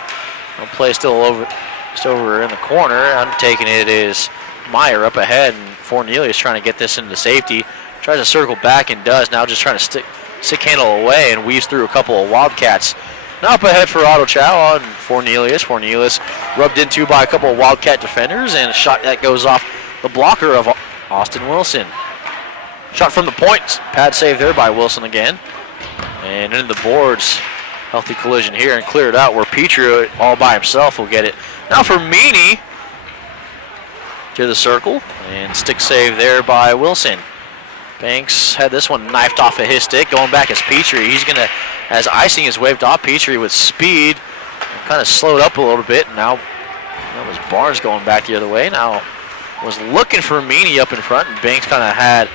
The play still over in the corner. Undertaking it is Meyer up ahead, and Fornelius trying to get this into safety. Tries to circle back and does. Now just trying to stick handle away and weaves through a couple of Wildcats. Now up ahead for Otto Chow on Fornelius. Fornelius rubbed into by a couple of Wildcat defenders, and a shot that goes off the blocker of Austin Wilson. Shot from the point. Pad save there by Wilson again. And into the boards. Healthy collision here and cleared out where Petrie all by himself will get it. Now for Meany to the circle, and stick save there by Wilson. Banks had this one knifed off of his stick. Going back is Petrie. He's going to, as icing is waved off, Petrie with speed. Kind of slowed up a little bit. Now that was Barnes going back the other way. Now was looking for Meany up in front, and Banks kind of had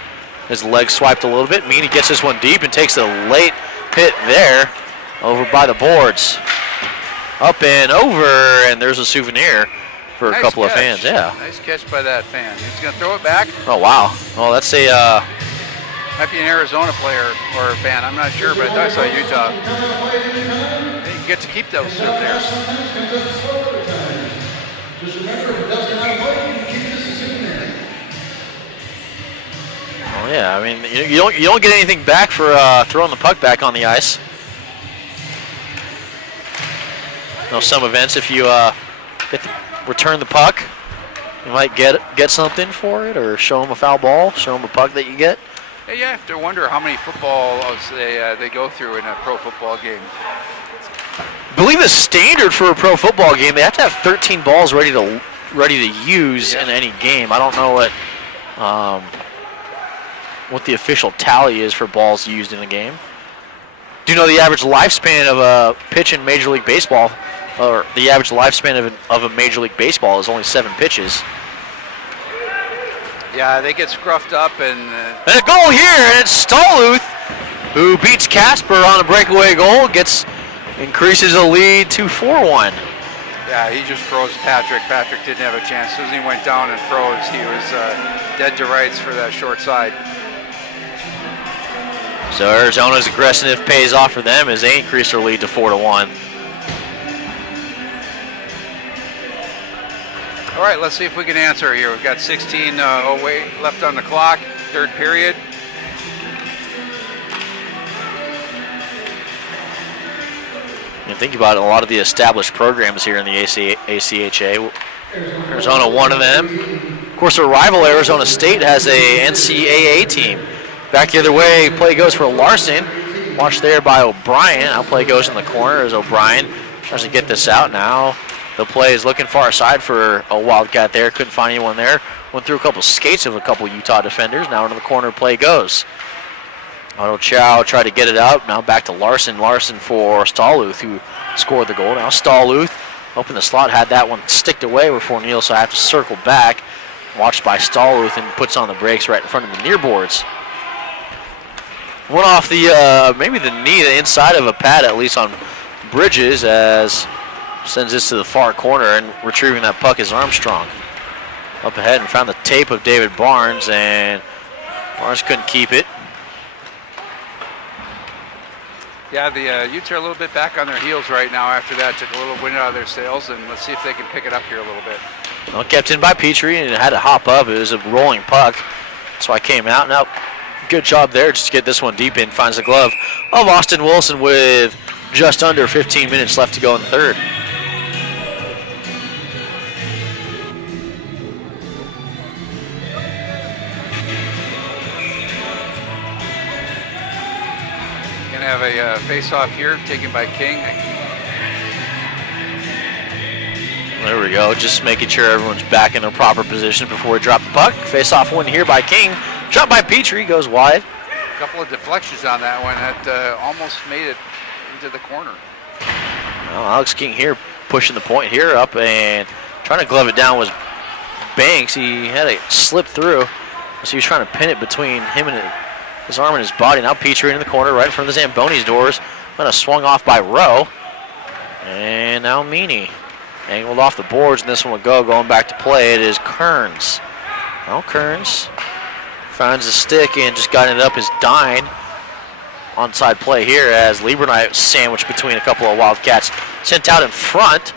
his leg swiped a little bit. Meany gets this one deep and takes a late hit there over by the boards. Up and over, and there's a souvenir for a couple of fans. Yeah. Nice catch by that fan. He's going to throw it back. Oh, wow. Well, that's a... Might be an Arizona player or a fan. I'm not sure, but I saw Utah. You get to keep those souvenirs. Just remember, if it doesn't have money, you can keep this as souvenir. Well, yeah, I mean, you don't get anything back for throwing the puck back on the ice. You know, some events, if you return the puck, you might get something for it, or show them a foul ball, show them a puck that you get. Yeah, you have to wonder how many footballs they go through in a pro football game. I believe the standard for a pro football game, they have to have 13 balls ready to use in any game. I don't know what the official tally is for balls used in a game. Do you know the average lifespan of a pitch in Major League Baseball, or the average lifespan of a Major League Baseball is only 7 pitches? Yeah, they get scruffed up and a goal here, and it's Stahluth who beats Casper on a breakaway goal, increases the lead to 4-1. Yeah, he just froze Patrick. Patrick didn't have a chance. As soon as he went down and froze, he was dead to rights for that short side. So Arizona's aggressiveness pays off for them as they increase their lead to 4-1. All right, let's see if we can answer here. We've got 16 left on the clock, third period. And think about it, a lot of the established programs here in the ACHA. Arizona, one of them. Of course, their rival Arizona State has a NCAA team. Back the other way, play goes for Larson. Watched there by O'Brien. Now play goes in the corner as O'Brien tries to get this out now. The play is looking far side for a Wildcat there. Couldn't find anyone there. Went through a couple skates of a couple Utah defenders. Now into the corner play goes. Otto Chow tried to get it out. Now back to Larson. Larson for Stahluth, who scored the goal. Now Stahluth opened the slot, had that one sticked away where Fornelius, so I have to circle back. Watched by Stahluth and puts on the brakes right in front of the near boards. Went off the maybe the knee, the inside of a pad at least on Bridges, as sends this to the far corner, and retrieving that puck is Armstrong. Up ahead and found the tape of David Barnes, and Barnes couldn't keep it. Yeah, the Utes are a little bit back on their heels right now after that. Took a little wind out of their sails, and let's see if they can pick it up here a little bit. Well, kept in by Petrie and had to hop up. It was a rolling puck. So I came out. Now, good job there just to get this one deep in. Finds the glove of Austin Wilson with just under 15 minutes left to go in the third. Gonna have a face-off here taken by King. There we go, just making sure everyone's back in their proper position before we drop the puck. Face-off win here by King. Dropped by Petrie, goes wide. A couple of deflections on that one that almost made it into the corner. Well, Alex King here pushing the point here up and trying to glove it down was Banks. He had it slip through, so he was trying to pin it between him and his arm and his body. Now Petrie in the corner right in front of the Zamboni's doors. Kind of swung off by Rowe. And now Meany. Angled off the boards, and this one will go. Going back to play, it is Kearns. Well, Kearns finds the stick and just got it up as Dine. Onside play here as Lieberknight sandwiched between a couple of Wildcats. Sent out in front.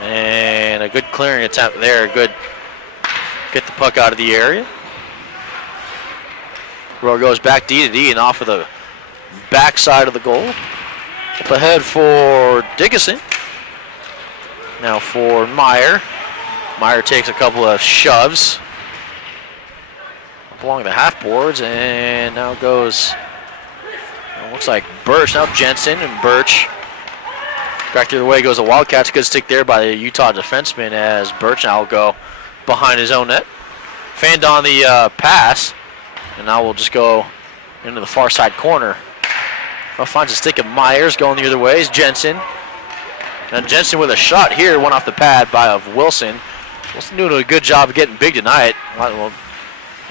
And a good clearing attempt there. Good. Get the puck out of the area. Rowe goes back D to D and off of the backside of the goal. Up ahead for Dickinson. Now for Meyer. Meyer takes a couple of shoves up along the half boards and now goes, looks like Birch. Now Jensen and Birch. Back the other way goes the Wildcats. Good stick there by the Utah defenseman as Birch now will go behind his own net. Fanned on the pass. And now we'll just go into the far side corner. Well, finds a stick of Myers going the other way is Jensen. And Jensen with a shot here, one off the pad of Wilson. Wilson doing a good job of getting big tonight. Well,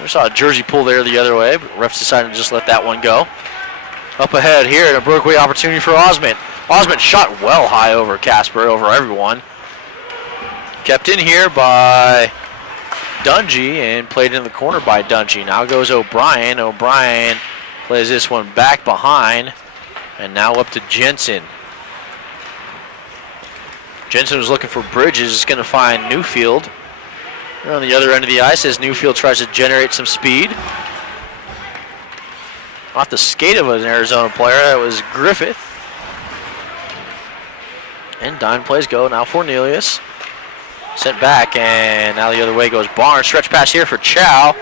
we saw a jersey pull there the other way, but refs decided to just let that one go. Up ahead here, and a breakaway opportunity for Osmond. Osmond shot well high over Casper, over everyone. Kept in here by Dungy and played in the corner by Dungy. Now goes O'Brien. O'Brien plays this one back behind, and now up to Jensen. Jensen was looking for Bridges. Is going to find Newfield. They're on the other end of the ice as Newfield tries to generate some speed. Off the skate of an Arizona player. That was Griffith. And Dime plays go. Now Cornelius. Sent back, and now the other way goes Barnes. Stretch pass here for Chow.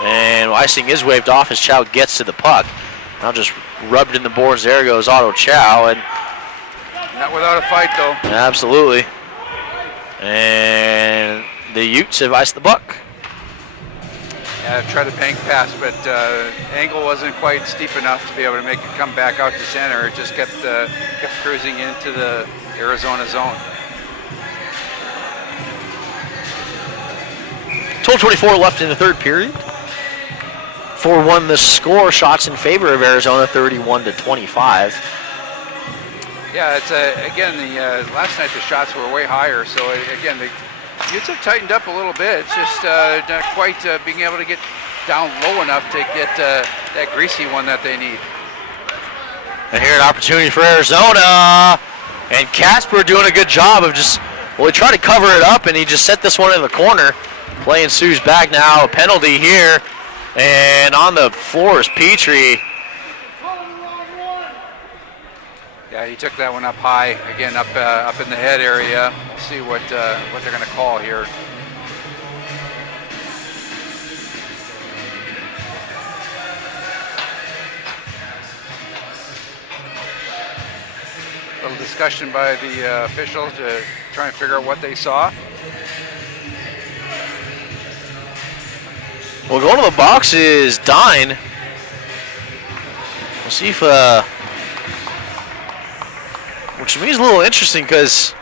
And icing is waved off as Chow gets to the puck. Now just rubbed in the boards. There goes Otto Chow. And not without a fight, though. Absolutely. And the Utes have iced the puck. Yeah, tried to bank pass, but angle wasn't quite steep enough to be able to make it come back out to center. It just kept cruising into the Arizona zone. 12:24 left in the third period. 4-1 the score. Shots in favor of Arizona, 31-25. Yeah, it's again last night the shots were way higher. So again, the Utes have tightened up a little bit. It's just not quite being able to get down low enough to get that greasy one that they need. And here an opportunity for Arizona, and Casper doing a good job of just, well, he tried to cover it up and he just set this one in the corner. Play ensues back now. A penalty here, and on the floor is Petrie. Yeah, he took that one up high. Again, up in the head area. We'll see what they're going to call here. A little discussion by the officials to try and figure out what they saw. Well, going to the box is Dine. We'll see if, which to me is a little interesting because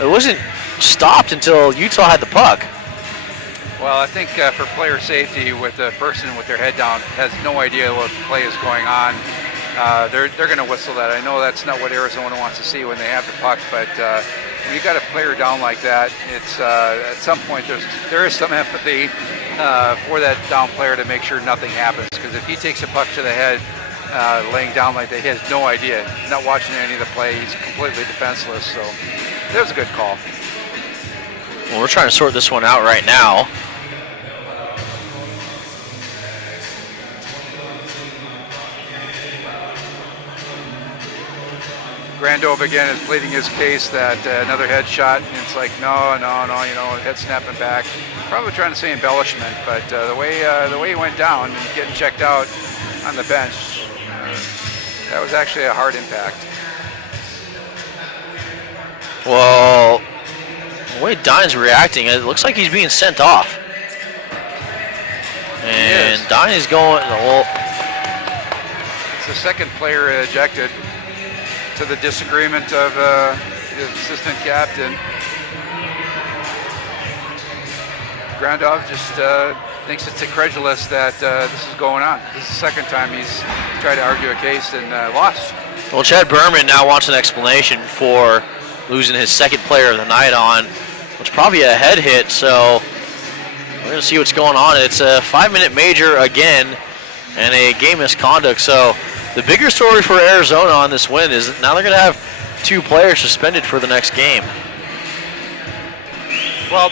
it wasn't stopped until Utah had the puck. Well, I think for player safety, with the person with their head down has no idea what play is going on, they're going to whistle that. I know that's not what Arizona wants to see when they have the puck, but when you got a player down like that, it's at some point there is some empathy for that down player to make sure nothing happens. Because if he takes a puck to the head, laying down like that. He has no idea. He's not watching any of the play. He's completely defenseless. So there's a good call. Well, we're trying to sort this one out right now. Grandove again is pleading his case that another headshot. And it's like, no, head snapping back. Probably trying to say embellishment, but the way he went down and getting checked out on the bench, that was actually a hard impact. Well, the way Dine's reacting, it looks like he's being sent off. And Dine is going, well. It's the second player ejected, to the disagreement of the assistant captain. Grandove just thinks it's incredulous that this is going on. This is the second time he's tried to argue a case and lost. Well, Chad Berman now wants an explanation for losing his second player of the night on what's probably a head hit, so we're going to see what's going on. It's a 5-minute major again and a game misconduct, so the bigger story for Arizona on this win is that now they're going to have 2 players suspended for the next game. Well,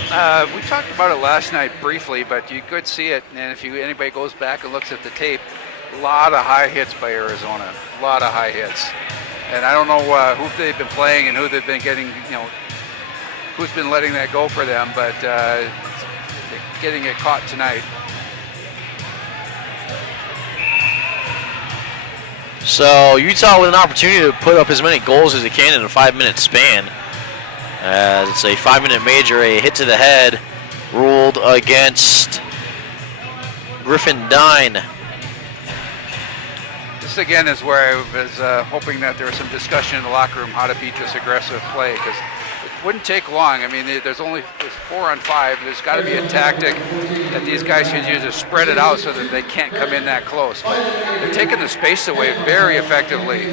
we talked about it last night briefly, but you could see it, and if anybody goes back and looks at the tape, a lot of high hits by Arizona, a lot of high hits. And I don't know who they've been playing and who they've been getting, who's been letting that go for them, but getting it caught tonight. So Utah with an opportunity to put up as many goals as they can in a 5-minute span. As it's a 5-minute major, a hit to the head ruled against Griffin Dine. This again is where I was hoping that there was some discussion in the locker room how to beat this aggressive play, because it wouldn't take long. I mean, there's 4 on 5. There's got to be a tactic that these guys can use to spread it out so that they can't come in that close. But they're taking the space away very effectively.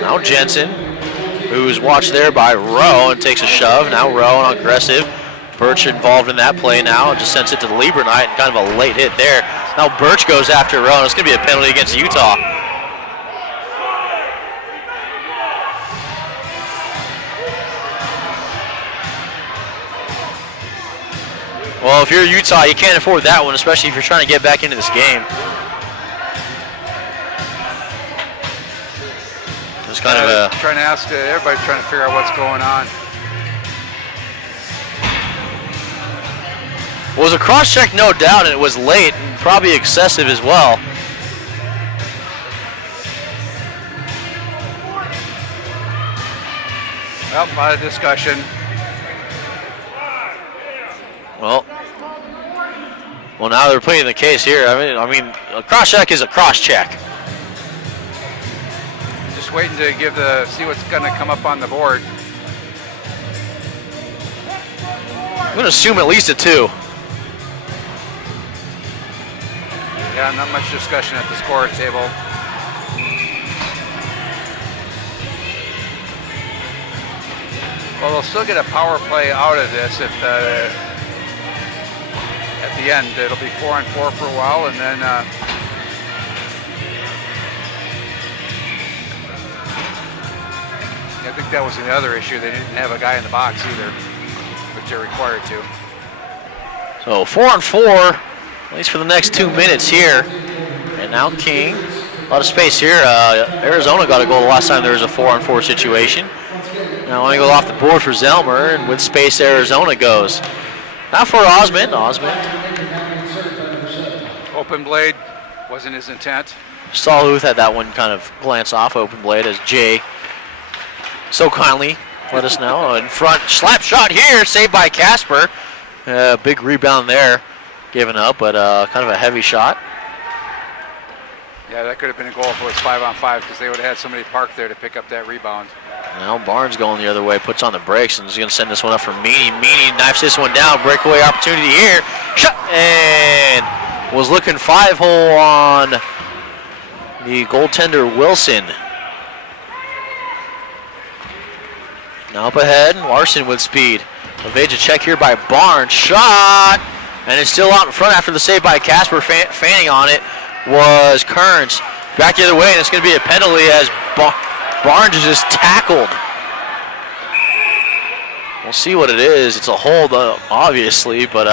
Now Jensen, who's watched there by Rowe and takes a shove. Now Rowe on aggressive. Birch involved in that play now and just sends it to the Lieberknight, kind of a late hit there. Now Birch goes after Rowe, and it's going to be a penalty against Utah. Well, if you're Utah, you can't afford that one, especially if you're trying to get back into this game. It's kind of a... Trying to ask, everybody's trying to figure out what's going on. Well, it was a cross-check, no doubt, and it was late and probably excessive as well. Well, a lot of discussion. Well, now they're pleading the case here. I mean, a cross-check is a cross-check. Just waiting to see what's going to come up on the board. I'm going to assume at least a 2. Yeah, not much discussion at the score table. Well, they'll still get a power play out of this if at the end it'll be 4 on 4 for a while, and then I think that was the other issue. They didn't have a guy in the box either, which they're required to. So 4 on 4, at least for the next 2 minutes here. And now King, a lot of space here. Arizona got a goal the last time there was a 4 on 4 situation. Now want to go off the board for Zelmer, and with space Arizona goes. Now for Osmond. Open blade, wasn't his intent. Stallhuth had that one kind of glance off open blade as Jay so kindly let us know. In front, slap shot here, saved by Casper. Big rebound there, given up, but kind of a heavy shot. Yeah, that could have been a goal if it was 5 on 5, because they would have had somebody parked there to pick up that rebound. Now Barnes going the other way, puts on the brakes, and is going to send this one up for Meany. Meany knifes this one down, breakaway opportunity here. Shot, and was looking 5-hole on the goaltender Wilson. Now up ahead, Larson with speed. Evades a check here by Barnes. Shot, And it's still out in front after the save by Casper. Fanning on it was Kearns. Back the other way, and it's going to be a penalty as Barnes is just tackled. We'll see what it is. It's a hold, obviously, but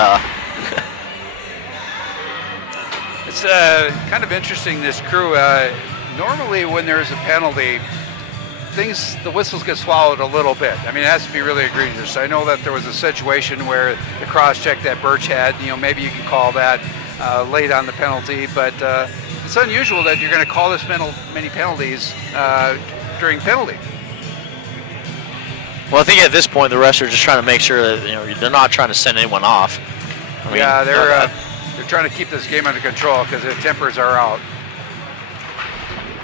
it's kind of interesting, this crew. Normally when there's a penalty, the whistles get swallowed a little bit. I mean, it has to be really egregious. I know that there was a situation where the cross-check that Birch had, maybe you can call that late on the penalty, but it's unusual that you're going to call this many penalties during penalty. Well, I think at this point the refs are just trying to make sure that they're not trying to send anyone off. I mean, yeah, they're trying to keep this game under control because their tempers are out.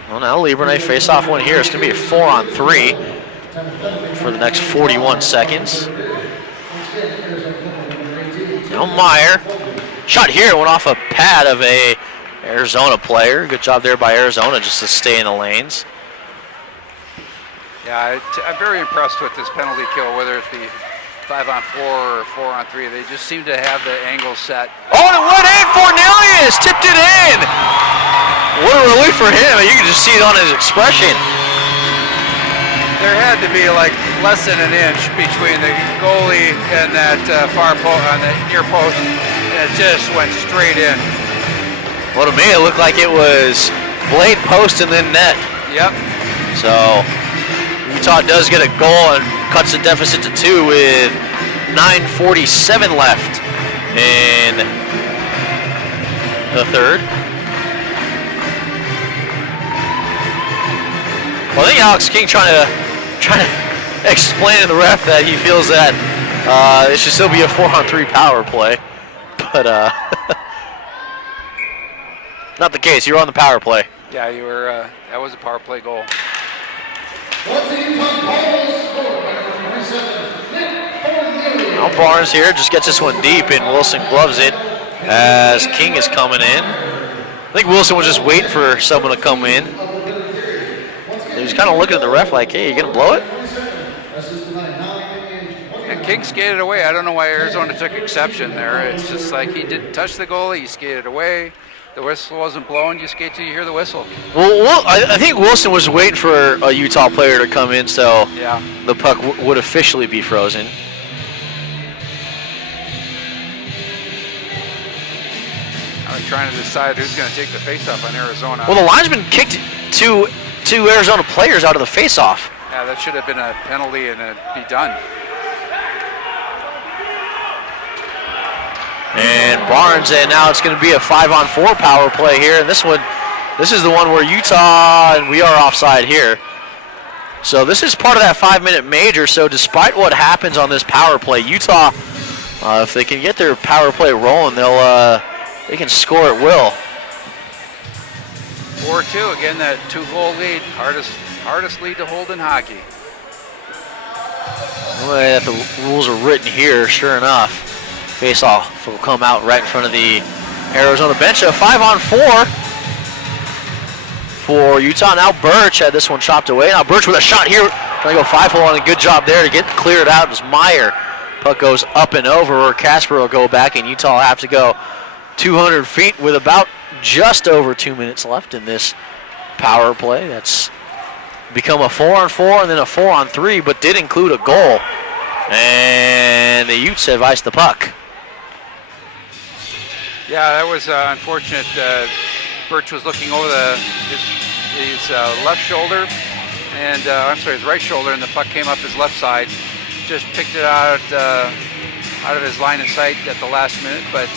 Well, now Liebernay face-off one here. It's going to be a 4-on-3 for the next 41 seconds. Now Meyer. Shot here, went off a pad of a Arizona player. Good job there by Arizona just to stay in the lanes. Yeah, I'm very impressed with this penalty kill, whether it be 5-on-4 or 4-on-3. They just seem to have the angle set. Oh, and it went in! Fornelius tipped it in! What a relief for him. You can just see it on his expression. There had to be like less than an inch between the goalie and that far post on the near post, and it just went straight in. Well, to me, it looked like it was blade post and then net. Yep. So Utah does get a goal and cuts the deficit to 2 with 9:47 left in the third. Well, I think Alex King trying to explain to the ref that he feels that it should still be a 4-on-3 power play, but not the case. You're on the power play. Yeah, you were. That was a power play goal. Now Barnes here just gets this one deep, and Wilson gloves it as King is coming in. I think Wilson was just waiting for someone to come in. He was kind of looking at the ref like, hey, you gonna blow it? And King skated away. I don't know why Arizona took exception there. It's just like he didn't touch the goalie, he skated away. The whistle wasn't blowing, you skate till you hear the whistle. Well, I think Wilson was waiting for a Utah player to come in, so yeah, the puck would officially be frozen. I'm trying to decide who's going to take the faceoff on Arizona. Well, the linesman kicked two Arizona players out of the faceoff. Yeah, that should have been a penalty and it'd be done. And Barnes, and now it's going to be a 5-on-4 power play here. And this is the one where Utah, and we are offside here. So this is part of that 5-minute major. So despite what happens on this power play, Utah, if they can get their power play rolling, they can score at will. 4-2, again, that 2-goal lead, hardest lead to hold in hockey. The way that the rules are written here, sure enough, face-off will come out right in front of the Arizona bench. A 5-on-4 for Utah. Now Birch had this one chopped away. Now Birch with a shot here, trying to go 5-hole, and a good job there to get cleared out as Meyer. Puck goes up and over, or Casper will go back, and Utah will have to go 200 feet with about just over 2 minutes left in this power play. That's become a 4-on-4 and then a 4-on-3, but did include a goal. And the Utes have iced the puck. Yeah, that was unfortunate. Birch was looking over his left shoulder, and his right shoulder, and the puck came up his left side. Just picked it out of his line of sight at the last minute, but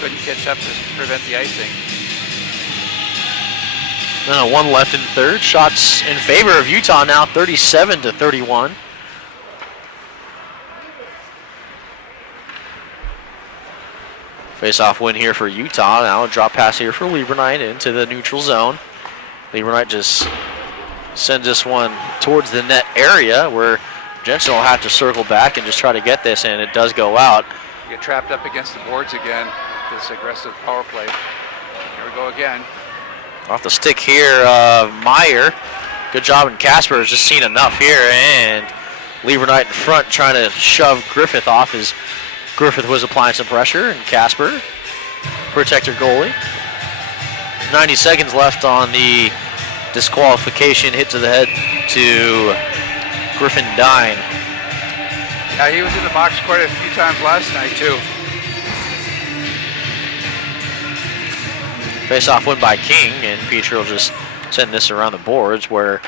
couldn't catch up to prevent the icing. One left in the third. Shots in favor of Utah now, 37-31. Face-off win here for Utah. Now a drop pass here for Liebernay into the neutral zone. Liebernay just sends this one towards the net area where Jensen will have to circle back and just try to get this, and it does go out. Get trapped up against the boards again, this aggressive power play. Here we go again. Off the stick here, Meyer. Good job, and Casper has just seen enough here, and Liebernay in front trying to shove Griffith off his Griffith was applying some pressure, and Casper, protector goalie. 90 seconds left on the disqualification, hit to the head to Griffin Dine. Yeah, he was in the box quite a few times last night, too. Face-off win by King, and Petrie will just send this around the boards, where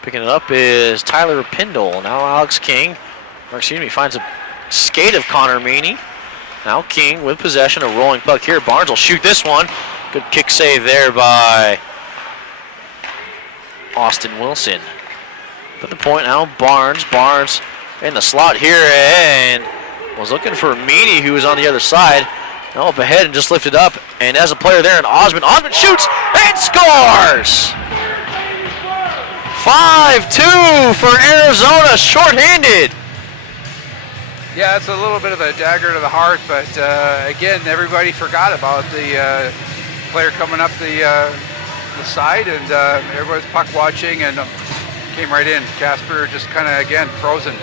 picking it up is Tyler Pindle. Now Alex King, finds a skate of Connor Meany. Now King with possession, a rolling puck here. Barnes will shoot this one. Good kick save there by Austin Wilson. But the point now, Barnes in the slot here, and was looking for Meany, who was on the other side. Now up ahead and just lifted up, and as a player there in Osmond shoots and scores! 5-2 for Arizona, shorthanded. Yeah, it's a little bit of a dagger to the heart, but again, everybody forgot about the player coming up the side, and everybody's puck watching, and came right in. Casper just kind of, again, frozen.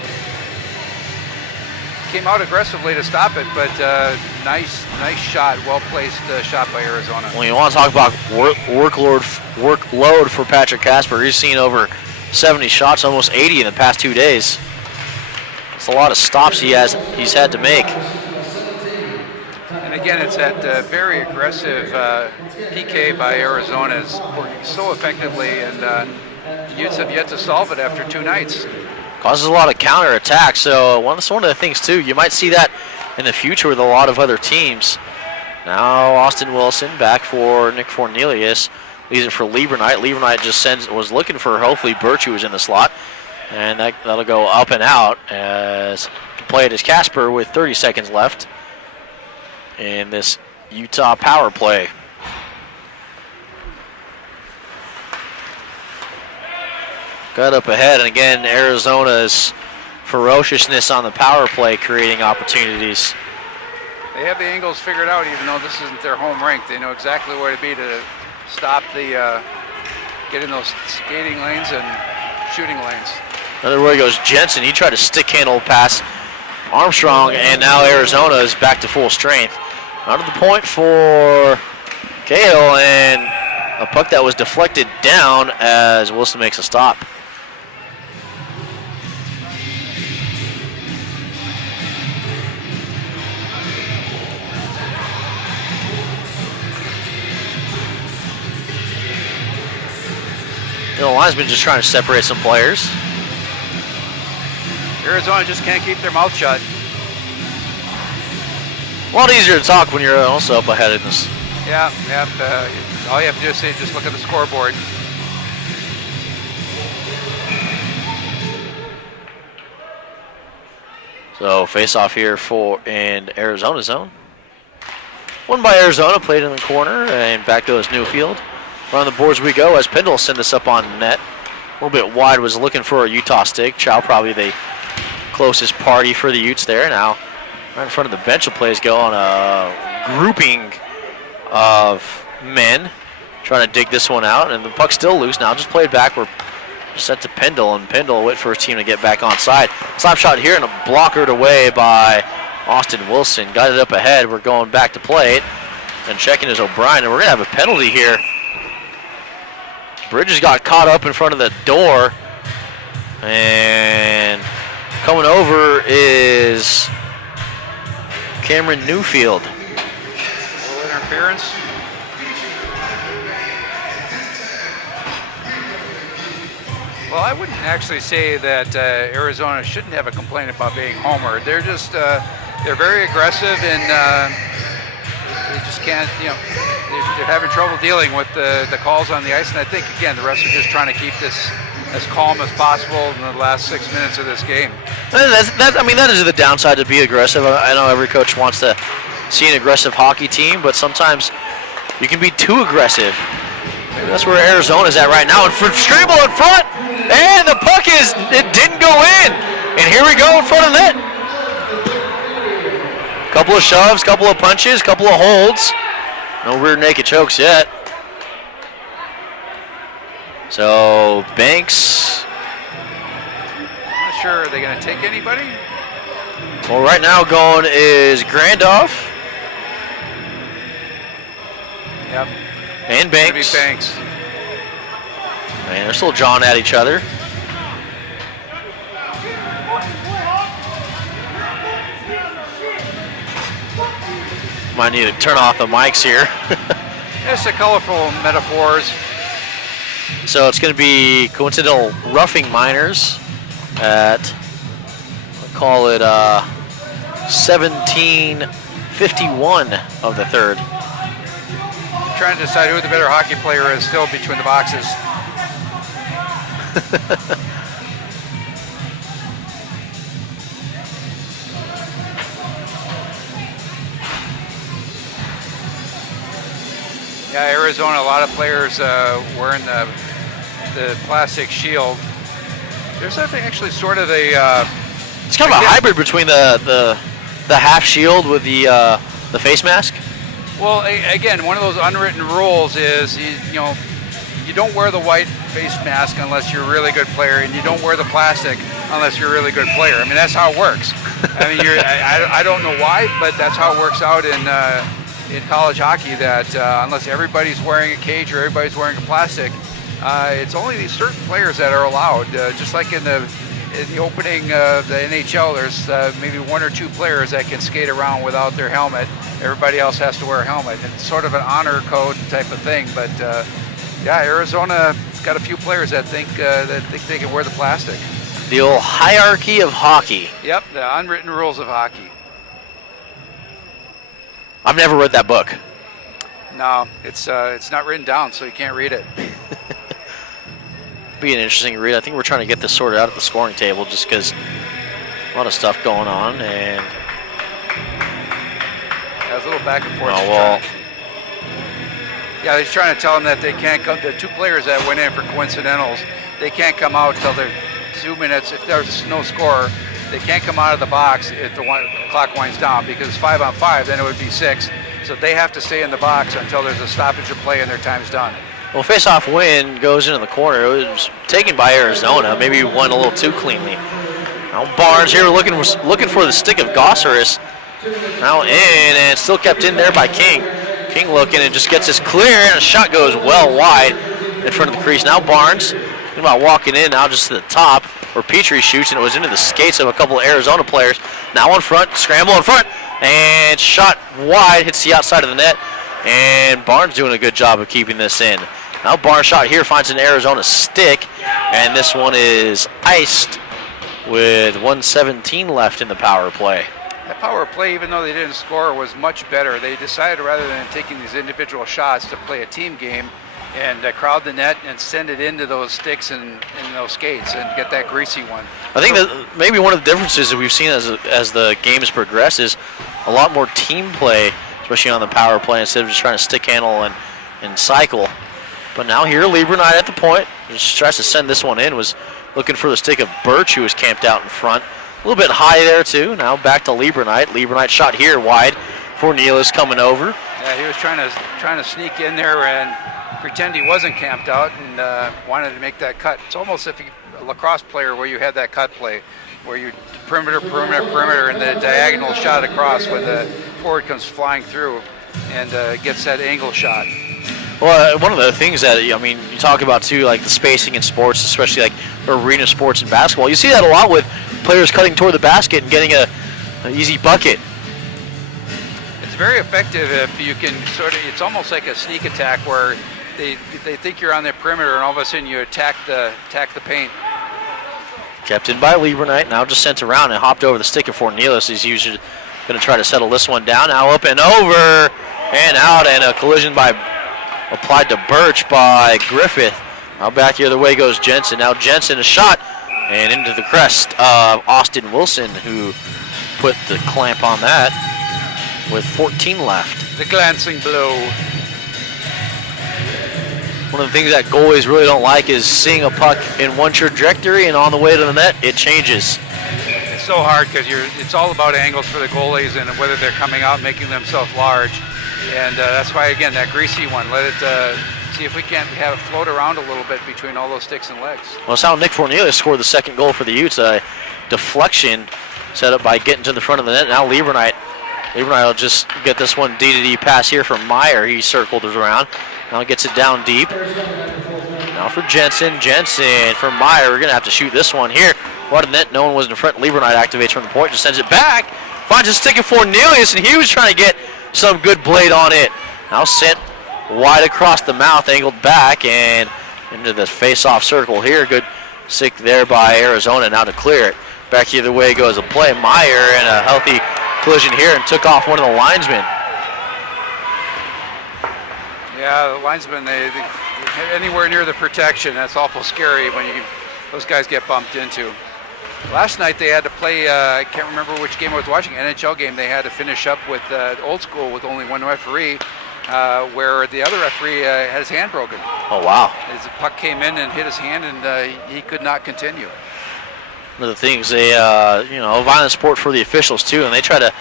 Came out aggressively to stop it, but nice shot, well-placed shot by Arizona. When you want to talk about workload for Patrick Casper, he's seen over 70 shots, almost 80 in the past 2 days. It's a lot of stops he's had to make. And again, it's that very aggressive PK by Arizona is working so effectively, and the Utes have yet to solve it after 2 nights. Causes a lot of counter-attack, so one of the things, too, you might see that in the future with a lot of other teams. Now Austin Wilson back for Nick Fornelius, leaves it for Lieberknight. Lieberknight just was looking for, hopefully, Birch, who was in the slot, and that'll go up and out as played as Casper with 30 seconds left in this Utah power play. Got up ahead, and again, Arizona's ferociousness on the power play creating opportunities. They have the angles figured out, even though this isn't their home rink. They know exactly where to be to stop the get in those skating lanes and shooting lanes. Another way goes Jensen. He tried to stick handle past Armstrong, and now Arizona is back to full strength. Out of the point for Cahill, and a puck that was deflected down as Wilson makes a stop. The linesman just trying to separate some players. Arizona just can't keep their mouth shut. A lot easier to talk when you're also up ahead in this. Yeah. All you have to do is just look at the scoreboard. So face-off here in Arizona zone. Won by Arizona, played in the corner, and back goes Newfield. Around the boards we go as Pendle sent this up on net. A little bit wide, was looking for a Utah stick. Chow probably the closest party for the Utes there. Now right in front of the bench will plays go on a grouping of men. Trying to dig this one out, and the puck's still loose now. Just played back. We're set to Pendle, and Pendle wait for his team to get back on side. Slap shot here, and a blockered away by Austin Wilson. Got it up ahead. We're going back to play it. And checking is O'Brien, and we're going to have a penalty here. Bridges got caught up in front of the door, and coming over is Cameron Newfield. A little interference. Well, I wouldn't actually say that Arizona shouldn't have a complaint about being homered. They're just they're very aggressive, and they just can't, they're having trouble dealing with the calls on the ice. And I think, again, the refs are just trying to keep this as calm as possible in the last 6 minutes of this game. That is the downside to be aggressive. I know every coach wants to see an aggressive hockey team, but sometimes you can be too aggressive. Maybe that's where Arizona's at right now. And for Strable in front, and the puck it didn't go in. And here we go in front of net. Couple of shoves, couple of punches, couple of holds. No rear naked chokes yet. So Banks. I'm not sure, are they going to take anybody? Well, right now going is Grandoff Yep. and Maybe Banks. Banks. And they're still jawing at each other. Might need to turn off the mics here. It's a colorful metaphors. So it's going to be coincidental roughing Miners at, we'll call it 17:51 of the third. Trying to decide who the better hockey player is still between the boxes. Yeah, Arizona, a lot of players wearing the plastic shield. There's actually sort of a It's kind of a hybrid between the half shield with the face mask. well, again, one of those unwritten rules is you don't wear the white face mask unless you're a really good player, and you don't wear the plastic unless you're a really good player. I mean, that's how it works. I mean, I don't know why, but that's how it works out in college hockey. That unless everybody's wearing a cage or everybody's wearing a plastic, it's only these certain players that are allowed. Just like in the opening of the NHL, there's maybe one or two players that can skate around without their helmet. Everybody else has to wear a helmet. It's sort of an honor code type of thing. But yeah, Arizona's got a few players that think they can wear the plastic. The old hierarchy of hockey. Yep, the unwritten rules of hockey. I've never read that book. No, it's not written down, so you can't read it. Be an interesting read. I think we're trying to get this sorted out at the scoring table just because a lot of stuff going on. And There's a little back and forth. oh well, Yeah, he's trying to tell them that they can't come. The two players that went in for coincidentals, they can't come out until they're 2 minutes. If there's no score, they can't come out of the box if the clock winds down, because 5-on-5, then it would be 6. So they have to stay in the box until there's a stoppage of play and their time's done. well, face-off win goes into the corner. It was taken by Arizona. Maybe won a little too cleanly. Now Barnes here looking for the stick of Gosseris. Now in, and still kept in there by King. King looking and just gets this clear, and a shot goes well wide in front of the crease. Now Barnes thinking about walking in, now just to the top where Petrie shoots, and it was into the skates of a couple of Arizona players. Now in front, scramble in front, and shot wide, hits the outside of the net, and Barnes doing a good job of keeping this in. Now Barnes shot here finds an Arizona stick, and this one is iced with 1:17 left in the power play. That power play, even though they didn't score, was much better. They decided rather than taking these individual shots to play a team game and crowd the net and send it into those sticks and those skates and get that greasy one. I think that maybe one of the differences that we've seen as the games progress is a lot more team play, especially on the power play, instead of just trying to stick handle and cycle. But now here, Lieber Knight at the point, just tries to send this one in, was looking for the stick of Birch, who was camped out in front. A little bit high there too. Now back to Lieber Knight. Lieber Knight shot here wide. Fornielis coming over. Yeah, he was trying to sneak in there and pretend he wasn't camped out and wanted to make that cut. It's almost if a lacrosse player where you had that cut play, where you perimeter, and the diagonal shot across when the forward comes flying through and gets that angle shot. Well, one of the things that, I mean, you talk about too, like the spacing in sports, especially like arena sports and basketball. You see that a lot with players cutting toward the basket and getting an easy bucket. It's very effective if you can it's almost like a sneak attack where they think you're on the perimeter and all of a sudden you attack the paint. Kept in by Lieber Knight, now just sent around and hopped over the stick of Fornielis. He's usually going to try to settle this one down. Now up and over and out, and a collision applied to Birch by Griffith. Now back the other way goes Jensen. Now Jensen, a shot, and into the crest of Austin Wilson, who put the clamp on that with 14 left. The glancing blow. One of the things that goalies really don't like is seeing a puck in one trajectory, and on the way to the net, it changes. It's so hard because it's all about angles for the goalies and whether they're coming out making themselves large. And that's why, again, that greasy one, let it see if we can't have it float around a little bit between all those sticks and legs. Well, it's how Nick Fornielis scored the second goal for the Utes. deflection set up by getting to the front of the net. Now Lieberknight will just get this one D-to-D pass here from Meyer. He circled it around. Now gets it down deep. Now for Jensen. Jensen for Meyer. We're going to have to shoot this one here. What a net. No one was in front. Lieberknight activates from the point. Just sends it back. Finds a stick of Cornelius, and he was trying to get some good blade on it. Now sent wide across the mouth, angled back, and into the face-off circle here. Good stick there by Arizona. Now to clear it. Back either way goes a play. Meyer in a healthy collision here and took off one of the linesmen. Yeah, the linesmen, they anywhere near the protection. That's awful scary when those guys get bumped into. Last night they had to play, I can't remember which game I was watching, NHL game. They had to finish up with old school with only one referee, where the other referee had his hand broken. Oh, wow. As the puck came in and hit his hand, and he could not continue. One of the things, they, a violent sport for the officials too, and they try to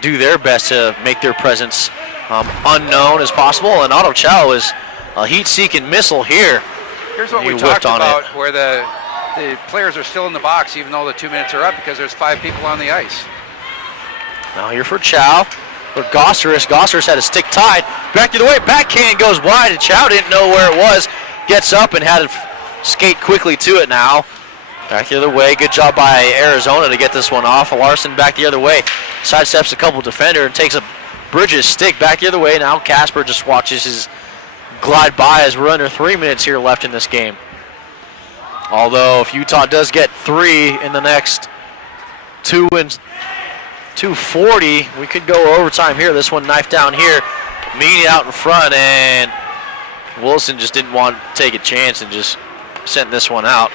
do their best to make their presence unknown as possible. And Otto Chow is a heat-seeking missile here. Here's what we talked about, where the players are still in the box even though the 2 minutes are up because there's 5 people on the ice. Now here for Chow, for Gosseris. Gosseris had a stick tied. Back to the way, backhand goes wide, and Chow didn't know where it was. Gets up and had to skate quickly to it now. Back the other way, good job by Arizona to get this one off. Larson back the other way, sidesteps a couple defender and takes a Bridges stick back the other way. Now Casper just watches his glide by as we're under 3 minutes here left in this game. Although if Utah does get 3 in the next 2:40, we could go overtime here. This one knifed down here, Meany out in front, and Wilson just didn't want to take a chance and just sent this one out.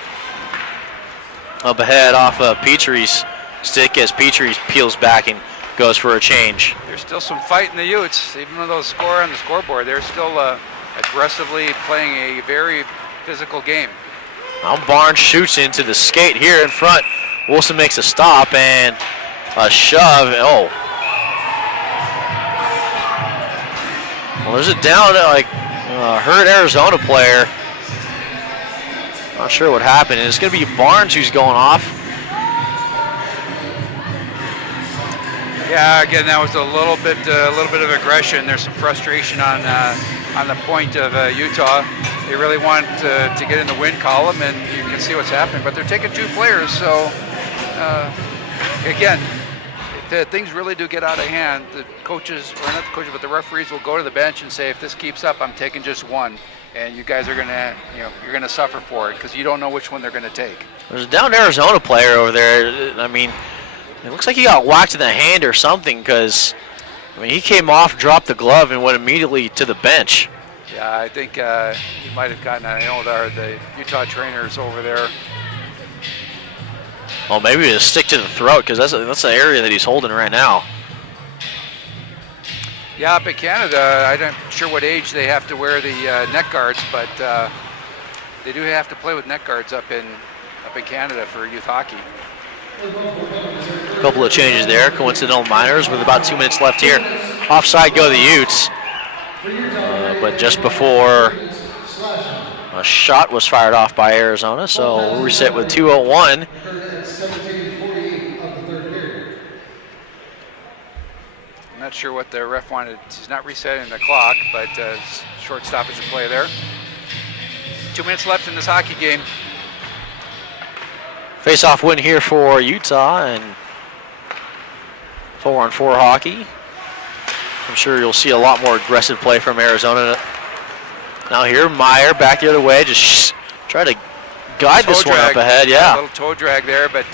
Up ahead off of Petrie's stick as Petrie peels back and goes for a change. There's still some fight in the Utes. Even though those score on the scoreboard, they're still aggressively playing a very physical game. Now Barnes shoots into the skate here in front. Wilson makes a stop and a shove. Oh. Well, there's a down, hurt Arizona player. Not sure what happened. And it's going to be Barnes who's going off. Yeah, again, that was a little bit of aggression. There's some frustration on the point of Utah. They really want to get in the win column, and you can see what's happening. But they're taking 2 players, so again, if things really do get out of hand, the coaches, or not the coaches, but the referees will go to the bench and say, if this keeps up, I'm taking just 1. And you guys are gonna, you're gonna suffer for it because you don't know which one they're gonna take. There's a down Arizona player over there. I mean, it looks like he got whacked in the hand or something because, he came off, dropped the glove, and went immediately to the bench. Yeah, I think he might have gotten. I know the Utah trainers over there. Well, maybe a stick to the throat because that's the area that he's holding right now. Yeah, up in Canada, I'm not sure what age they have to wear the neck guards, but they do have to play with neck guards up in Canada for youth hockey. A couple of changes there, coincidental minors with about 2 minutes left here. Offside go the Utes. But just before a shot was fired off by Arizona, so we'll reset with 2:01. I'm not sure what the ref wanted. He's not resetting the clock, but short stoppage of play there. 2 minutes left in this hockey game. Face-off win here for Utah and 4-on-4 hockey. I'm sure you'll see a lot more aggressive play from Arizona. Now here, Meyer back the other way, just try to guide this one up ahead. Yeah, a little toe drag there, but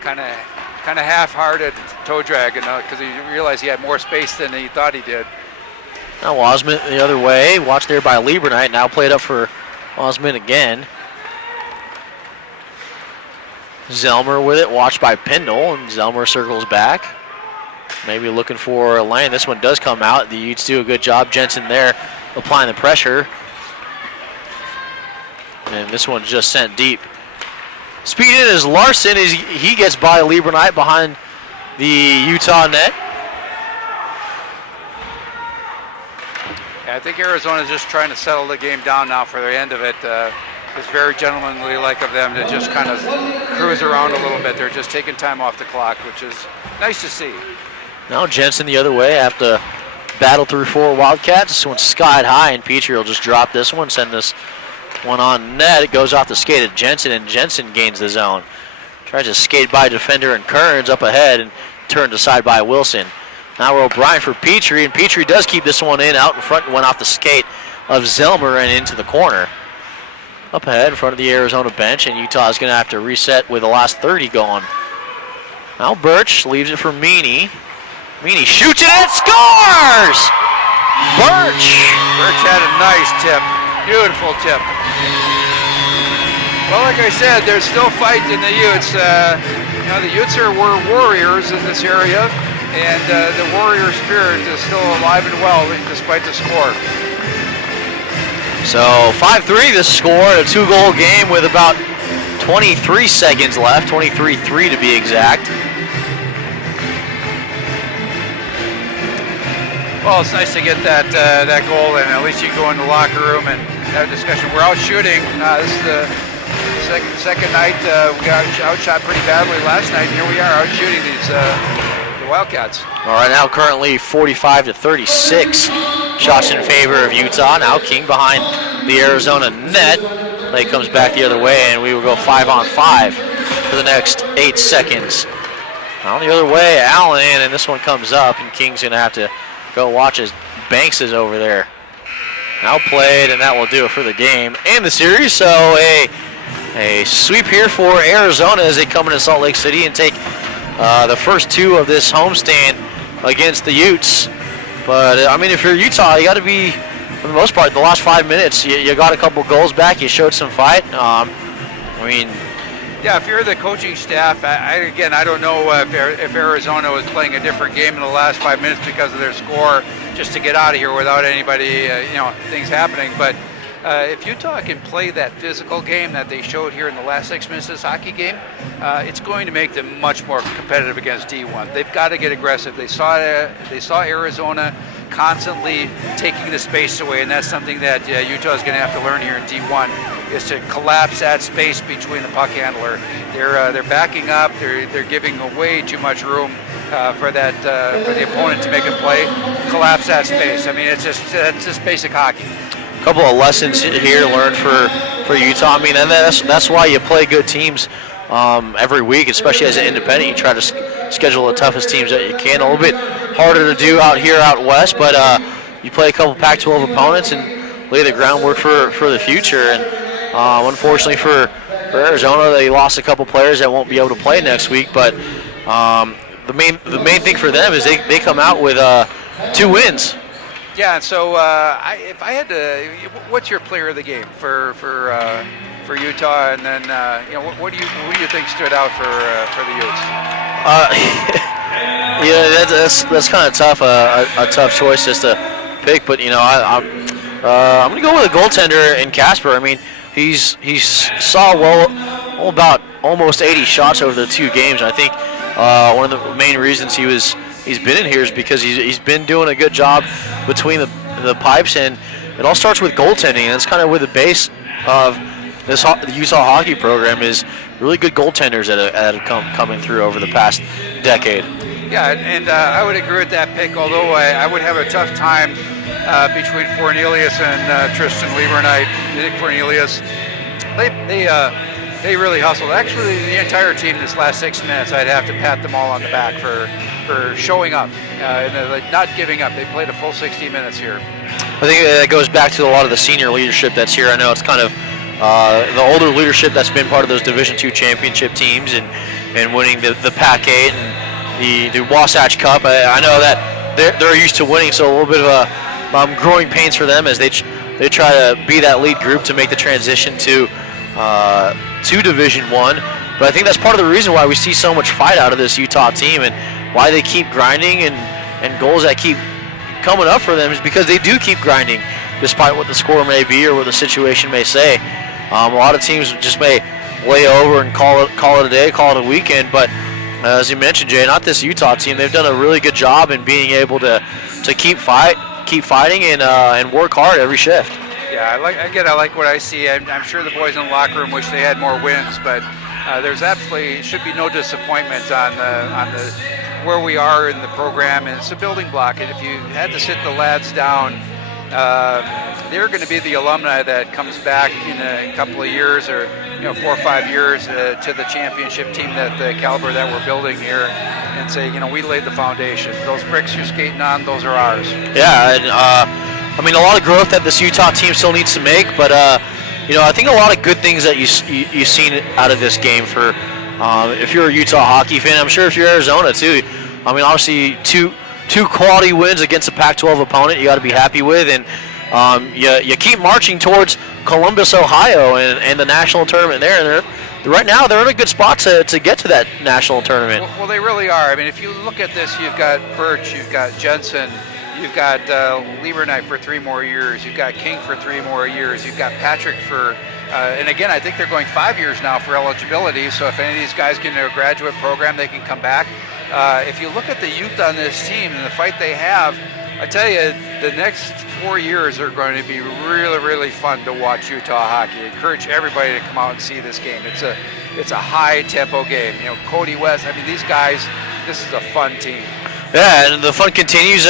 kind of half-hearted toe drag, because he realized he had more space than he thought he did. Now Osmond the other way, watched there by Lieberknight. Now played up for Osmond again. Zelmer with it, watched by Pendle, and Zelmer circles back. Maybe looking for a lane. This one does come out. The Utes do a good job. Jensen there applying the pressure. And this one's just sent deep. Speed in is Larson as he gets by Lieberknight behind the Utah net. Yeah, I think Arizona's just trying to settle the game down now for the end of it. It's very gentlemanly-like of them to just kind of cruise around a little bit. They're just taking time off the clock, which is nice to see. Now Jensen the other way, have to battle through 4 Wildcats. This one's skied high, and Petrie will just drop this one, send this one on net. It goes off the skate of Jensen, and Jensen gains the zone. Tries to skate by defender and Kearns up ahead and turned aside by Wilson. Now O'Brien for Petrie, and Petrie does keep this one in out in front and went off the skate of Zellmer and into the corner. Up ahead in front of the Arizona bench, and Utah is going to have to reset with the last 30 going. Now Birch leaves it for Meany. Meany shoots it and scores! Birch had a nice tip. Beautiful tip. Well, like I said, there's still fight in the Utes. The Utes were warriors in this area, and the warrior spirit is still alive and well despite the score. So 5-3 the score, a 2-goal game with about 23 seconds left, 23-3 to be exact. Well, it's nice to get that goal in. At least you go in the locker room and have a discussion. We're out shooting. This is the second night. We got outshot pretty badly last night. Here we are out shooting the Wildcats. All right, now currently 45-36 shots in favor of Utah. Now King behind the Arizona net. Play comes back the other way, and we will go 5-on-5 for the next 8 seconds. Now the other way, Allen in, and this one comes up, and King's going to have to go watch as Banks is over there. Now played, and that will do it for the game and the series. So a sweep here for Arizona as they come into Salt Lake City and take the first 2 of this homestand against the Utes. But, I mean, if you're Utah, you got to be, for the most part, the last 5 minutes, you got a couple goals back. You showed some fight. Yeah, if you're the coaching staff, I don't know if Arizona was playing a different game in the last 5 minutes because of their score, just to get out of here without anybody, things happening. But if Utah can play that physical game that they showed here in the last 6 minutes of this hockey game, it's going to make them much more competitive against D1. They've got to get aggressive. They saw Arizona constantly taking the space away, and that's something that Utah is going to have to learn here in D1, is to collapse that space between the puck handler. They're backing up. They're giving way too much room for the opponent to make a play. Collapse that space. I mean, it's just basic hockey. A couple of lessons here learned for Utah. I mean, and that's why you play good teams every week, especially as an independent. You try to schedule the toughest teams that you can. A little bit harder to do out here out west, but you play a couple Pac-12 opponents and lay the groundwork for the future. And unfortunately for Arizona, they lost a couple players that won't be able to play next week. But the main thing for them is they come out with 2 wins. Yeah, and so if I had to, what's your player of the game for Utah, and then what do you think stood out for the Utes? Yeah, that's kind of tough, a tough choice just to pick. But I'm gonna go with a goaltender in Casper. I mean, he's saw about almost 80 shots over the 2 games. And I think one of the main reasons he's been in here is because he's been doing a good job between the pipes, and it all starts with goaltending. And that's kind of where the base of the Utah hockey program is really good goaltenders that have coming through over the past decade. Yeah, and I would agree with that pick, although I would have a tough time between Fornelius and Tristan Lieberknight. Nick Fornelius, they really hustled. Actually, the entire team this last 6 minutes, I'd have to pat them all on the back for showing up and not giving up. They played a full 60 minutes here. I think that goes back to a lot of the senior leadership that's here. I know it's kind of the older leadership that's been part of those Division II championship teams and winning the Pac-8 and the Wasatch Cup. I know that they're used to winning, so a little bit of growing pains for them as they try to be that lead group to make the transition to Division I. But I think that's part of the reason why we see so much fight out of this Utah team and why they keep grinding and goals that keep coming up for them is because they do keep grinding despite what the score may be or what the situation may say. A lot of teams just may lay over and call it a day, call it a weekend, but as you mentioned, Jay, not this Utah team. They've done a really good job in being able to keep fighting and work hard every shift. Yeah, I like what I see. I'm sure the boys in the locker room wish they had more wins, but there's absolutely should be no disappointment on the where we are in the program, and it's a building block. And if you had to sit the lads down, they're going to be the alumni that comes back in a couple of years, or 4 or 5 years, to the championship team that the caliber that we're building here, and say, we laid the foundation. Those bricks you're skating on, those are ours. Yeah, and I mean, a lot of growth that this Utah team still needs to make, but I think a lot of good things that you've seen out of this game. For if you're a Utah hockey fan, I'm sure if you're Arizona too. I mean, obviously two quality wins against a Pac-12 opponent you got to be happy with, and you keep marching towards Columbus, Ohio, and the national tournament there. And right now they're in a good spot to get to that national tournament. Well, they really are. I mean, if you look at this, you've got Birch, you've got Jensen, you've got Lieberknight for 3 more years, you've got King for 3 more years, you've got Patrick for, and again, I think they're going 5 years now for eligibility, so if any of these guys get into a graduate program, they can come back. If you look at the youth on this team and the fight they have, I tell you, the next 4 years are going to be really, really fun to watch Utah hockey. I encourage everybody to come out and see this game. It's a high-tempo game. Cody West, I mean, these guys, this is a fun team. Yeah, and the fun continues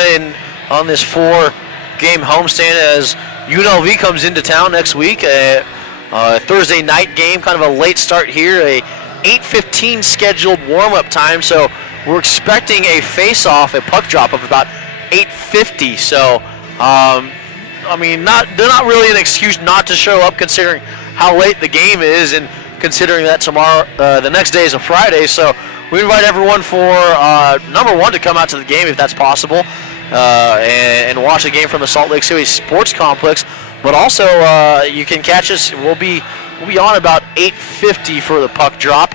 on this 4-game homestand as UNLV comes into town next week. A Thursday night game, kind of a late start here, a 8:15 scheduled warm-up time, so we're expecting a face-off, a puck drop of about 8:50. So, I mean, they're not really an excuse not to show up, considering how late the game is, and considering that tomorrow, the next day is a Friday. So, we invite everyone for number one to come out to the game if that's possible, and watch the game from the Salt Lake City Sports Complex. But also, you can catch us. We'll be on about 8:50 for the puck drop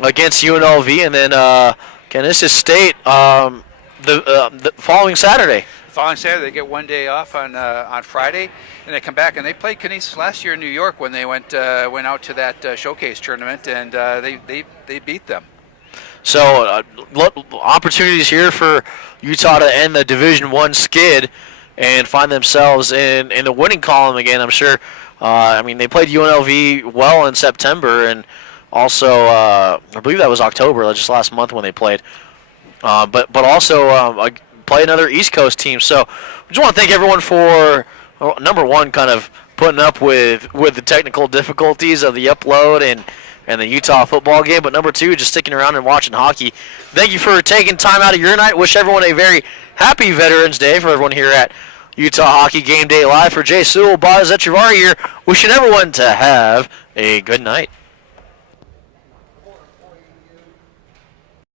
against UNLV, and then Kansas State the following Saturday. Following Saturday, they get 1 day off on Friday, and they come back, and they played Canisius last year in New York when they went out to that showcase tournament, and they beat them. So opportunities here for Utah to end the Division I skid and find themselves in the winning column again. I'm sure. I mean, they played UNLV well in September, and also I believe that was October, just last month when they played. But also play another East Coast team. So I just want to thank everyone for number one, kind of putting up with the technical difficulties of the upload and the Utah football game, but number two, just sticking around and watching hockey. Thank you for taking time out of your night. Wish everyone a very happy Veterans Day for everyone here at Utah Hockey Game Day Live. For Jay Sewell, Boz Echevarri here, wishing everyone to have a good night.